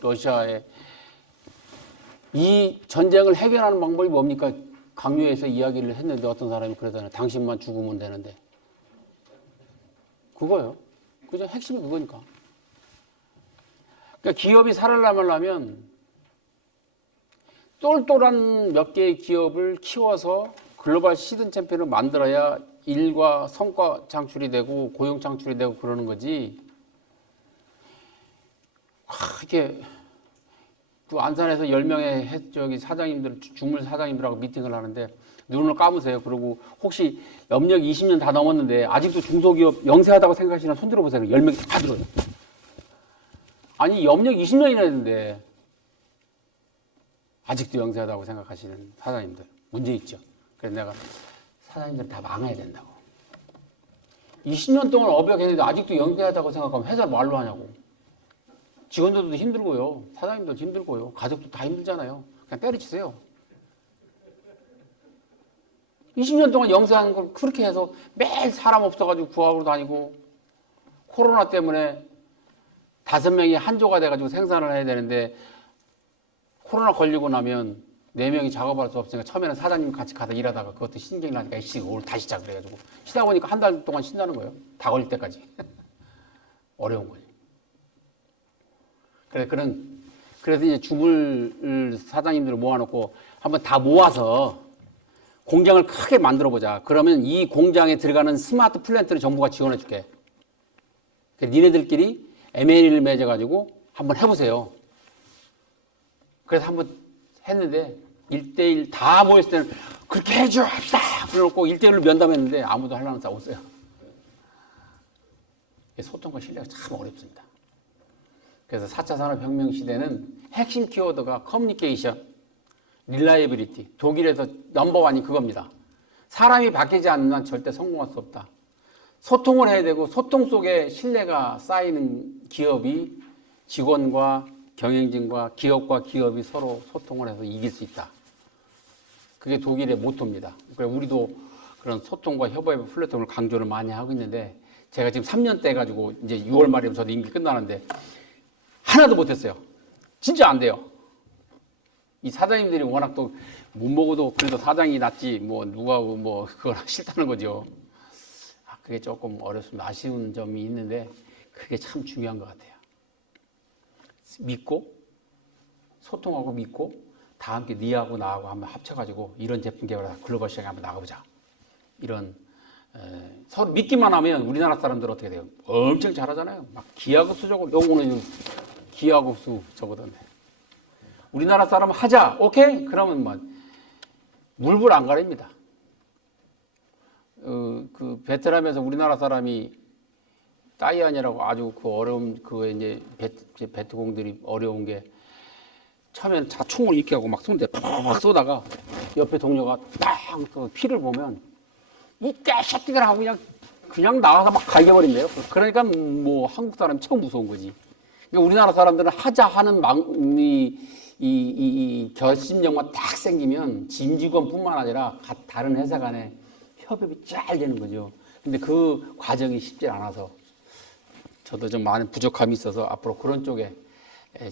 러시아의 이 전쟁을 해결하는 방법이 뭡니까? 강요해서 이야기를 했는데 어떤 사람이 그러잖아요. 당신만 죽으면 되는데. 그거요. 그죠? 핵심이 그거니까. 그러니까 기업이 살아남으려면 똘똘한 몇 개의 기업을 키워서 글로벌 시든 챔피언을 만들어야 일과 성과 창출이 되고 고용 창출이 되고 그러는 거지. 이렇게 그 안산에서 10명의 저기 사장님들, 주물 사장님들하고 미팅을 하는데 눈을 감으세요. 그리고 혹시 염력 20년 다 넘었는데 아직도 중소기업 영세하다고 생각하시나 손 들어보세요. 10명이 다 들어요. 아니 염력 20년이나 했는데 아직도 영세하다고 생각하시는 사장님들 문제 있죠. 그래서 내가 사장님들 다 망해야 된다고. 20년 동안 업역했는데 아직도 영세하다고 생각하면 회사를 말로 하냐고. 직원들도 힘들고요. 사장님도 힘들고요. 가족도 다 힘들잖아요. 그냥 때려치세요. 20년 동안 영세한 걸 그렇게 해서 매일 사람 없어가지고 부하로 다니고 코로나 때문에 5명이 한조가 돼가지고 생산을 해야 되는데 코로나 걸리고 나면 4명이 작업할 수 없으니까 처음에는 사장님이 같이 가서 일하다가 그것도 신경이 나니까 이씨 오늘 다시 시작 그래가지고 쉬다 보니까 한 달 동안 쉰다는 거예요. 다 걸릴 때까지. 어려운 거지. 그래서 이제 주물 사장님들을 모아놓고 한번 다 모아서 공장을 크게 만들어 보자. 그러면 이 공장에 들어가는 스마트 플랜트를 정부가 지원해 줄게. 니네들끼리 ML을 맺어가지고 한번 해보세요. 그래서 한번 했는데 1대1 다 모였을 때는 그렇게 해줘 합시다 그래놓고 1대1로 면담했는데 아무도 하려는 사람 없어요. 소통과 신뢰가 참 어렵습니다. 그래서 4차 산업혁명 시대는 핵심 키워드가 커뮤니케이션, 릴라이빌리티, 독일에서 넘버원이 그겁니다. 사람이 바뀌지 않는 한 절대 성공할 수 없다. 소통을 해야 되고 소통 속에 신뢰가 쌓이는 기업이 직원과 경영진과 기업과 기업이 서로 소통을 해서 이길 수 있다. 그게 독일의 모토입니다. 그래서 우리도 그런 소통과 협업의 플랫폼을 강조를 많이 하고 있는데 제가 지금 3년 때 가지고 이제 6월 말이면 저도 임기 끝나는데 하나도 못했어요. 진짜 안 돼요. 이 사장님들이 워낙 또 못 먹어도 그래도 사장이 낫지 뭐 누가 뭐 그걸 싫다는 거죠. 그게 조금 어렵습니다. 아쉬운 점이 있는데 그게 참 중요한 것 같아요. 믿고 소통하고 믿고 다 함께 니하고 나하고 한번 합쳐가지고 이런 제품 개발해서 글로벌 시장에 한번 나가보자. 이런 서로 믿기만 하면 우리나라 사람들 어떻게 돼요? 엄청 잘하잖아요. 막 기하급수 적으로 요거는 기하급수 적어던데. 우리나라 사람은 하자. 오케이? 그러면 막 물불 안 가립니다. 그 베트남에서 우리나라 사람이 따이안이라고 아주 그 어려운 그 이제 베트공들이 어려운 게 처음엔 자총을 이렇게 하고 막 쏘는데 팍 쏘다가 옆에 동료가 딱 피를 보면 이 깨샤띠들 하고 그냥 나가서 막 갈겨버린대요. 그러니까 뭐 한국 사람이 처음 무서운 거지. 그러니까 우리나라 사람들은 하자 하는 이 결심력만 딱 생기면 짐직원뿐만 아니라 다른 회사 간에 협업이 잘 되는 거죠. 근데 그 과정이 쉽지 않아서 저도 좀 많은 부족함이 있어서 앞으로 그런 쪽에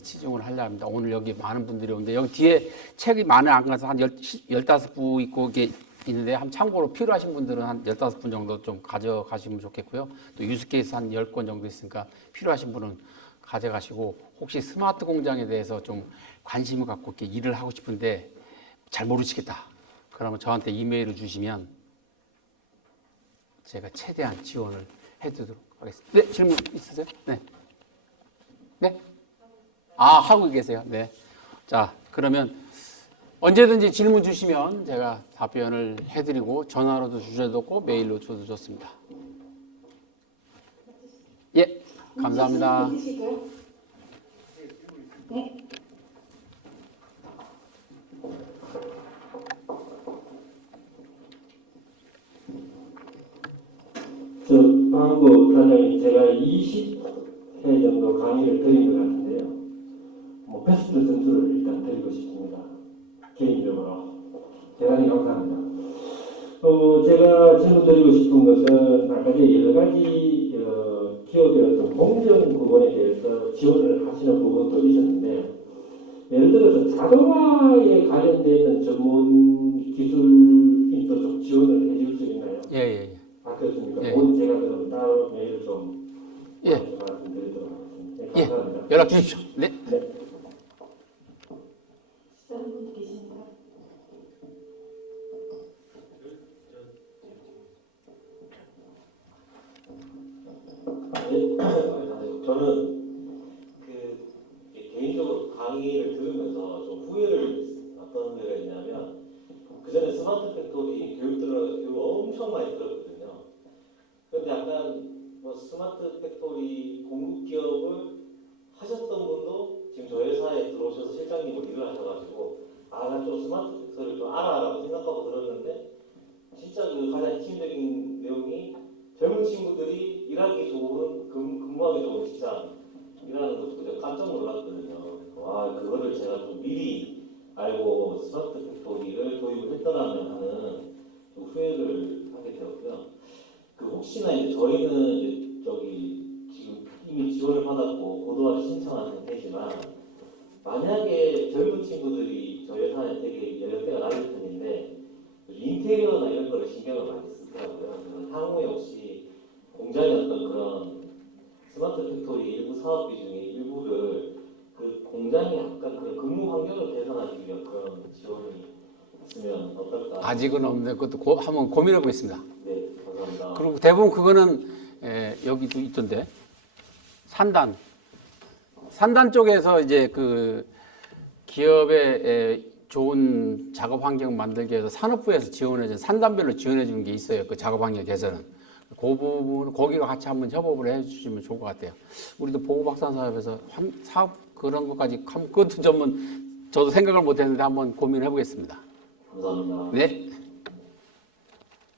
치중을 하려 합니다. 오늘 여기 많은 분들이 오는데 여기 뒤에 책이 많이 안 가서 한 15부 있고 이게 있는데 한 참고로 필요하신 분들은 한 15분 정도 좀 가져가시면 좋겠고요. 또 유스케이스 한 10권 정도 있으니까 필요하신 분은 가져가시고 혹시 스마트 공장에 대해서 좀 관심을 갖고 이렇게 일을 하고 싶은데 잘 모르시겠다. 그러면 저한테 이메일을 주시면 제가 최대한 지원을 해드리도록 하겠습니다. 네, 질문 있으세요? 네. 네? 아, 하고 계세요. 네. 자, 그러면 언제든지 질문 주시면 제가 답변을 해드리고 전화로도 주셔도 좋고 메일로 줘도 좋습니다. 예, 감사합니다. 네. 방구 단장님, 제가 20회 정도 강의를 드린 것 같은데요. 뭐 베스트 점수를 일단 드리고 싶습니다. 개인적으로 대단히 감사합니다. 제가 질문 드리고 싶은 것은 아까 여러 가지 키워드였던 공정 부분에 대해서 지원을 하시는 부분도 있었는데, 예를 들어서 자동화에 관련되어 있는 전문 기술인도 좀 지원을 해줄 수 있나요? 예. 아, 그렇습니까? 예. 오늘 제가 그럼 다음 메일을 좀 예. 말씀드리도록 하겠습니다. 네, 예. 감사합니다. 연락 주십시오. 네. 네. 다른 분 계십니까? 저는 개인적으로 강의를 들으면서 좀 후회를 어떤 데가 있냐면, 그 전에 스마트 팩토리 교육 엄청 많이 들었거든요. 그런데 약간 뭐 스마트 팩토리 공급 기업을 하셨던 분도 지금 저희 회사에 들어오셔서 실장님으로 일을 하셔가지고 난 좀 스마트 팩토리를 좀 알아라고 생각하고 들었는데, 진짜 그 가장 핵심적인 내용이 젊은 친구들이 일하기 좋은 근무하기 좋은 직장이라는 것도 깜짝 놀랐어요. 거를 제가 좀 미리 알고 스마트 팩토리를 도입을 했더라면 하는 좀 후회를 하게 되었고요. 그 혹시나 이제 저희는 이제 지금 이미 지원을 받았고 고도화를 신청한 상태지만 만약에 젊은 친구들이 저 예산에 되게 연령대가 낮은 편인데 인테리어나 이런 거를 신경을 많이 쓰더라고요. 그래서 향후에 혹시 공장의 어떤 그런 스마트 팩토리 일부 사업비 중에 일부를 그 공장의 약간 그런 근무 환경을 개선하기 위한 그런 지원이 있으면 어떨까? 아직은 없는데 그것도 한번 고민해 보겠습니다. 네, 감사합니다. 그리고 대부분 그거는 여기도 있던데 산단 쪽에서 이제 그 기업의 좋은 작업 환경 만들기 위해서 산업부에서 지원해준 산단별로 지원해 주는 게 있어요. 그 작업 환경 개선은. 그 부분 거기가 같이 한번 협업을 해주시면 좋을 것 같아요. 우리도 보고박산 사업에서 사업 그런 것까지 그것도 저도 생각을 못했는데 한번 고민해 보겠습니다. 감사합니다. 네.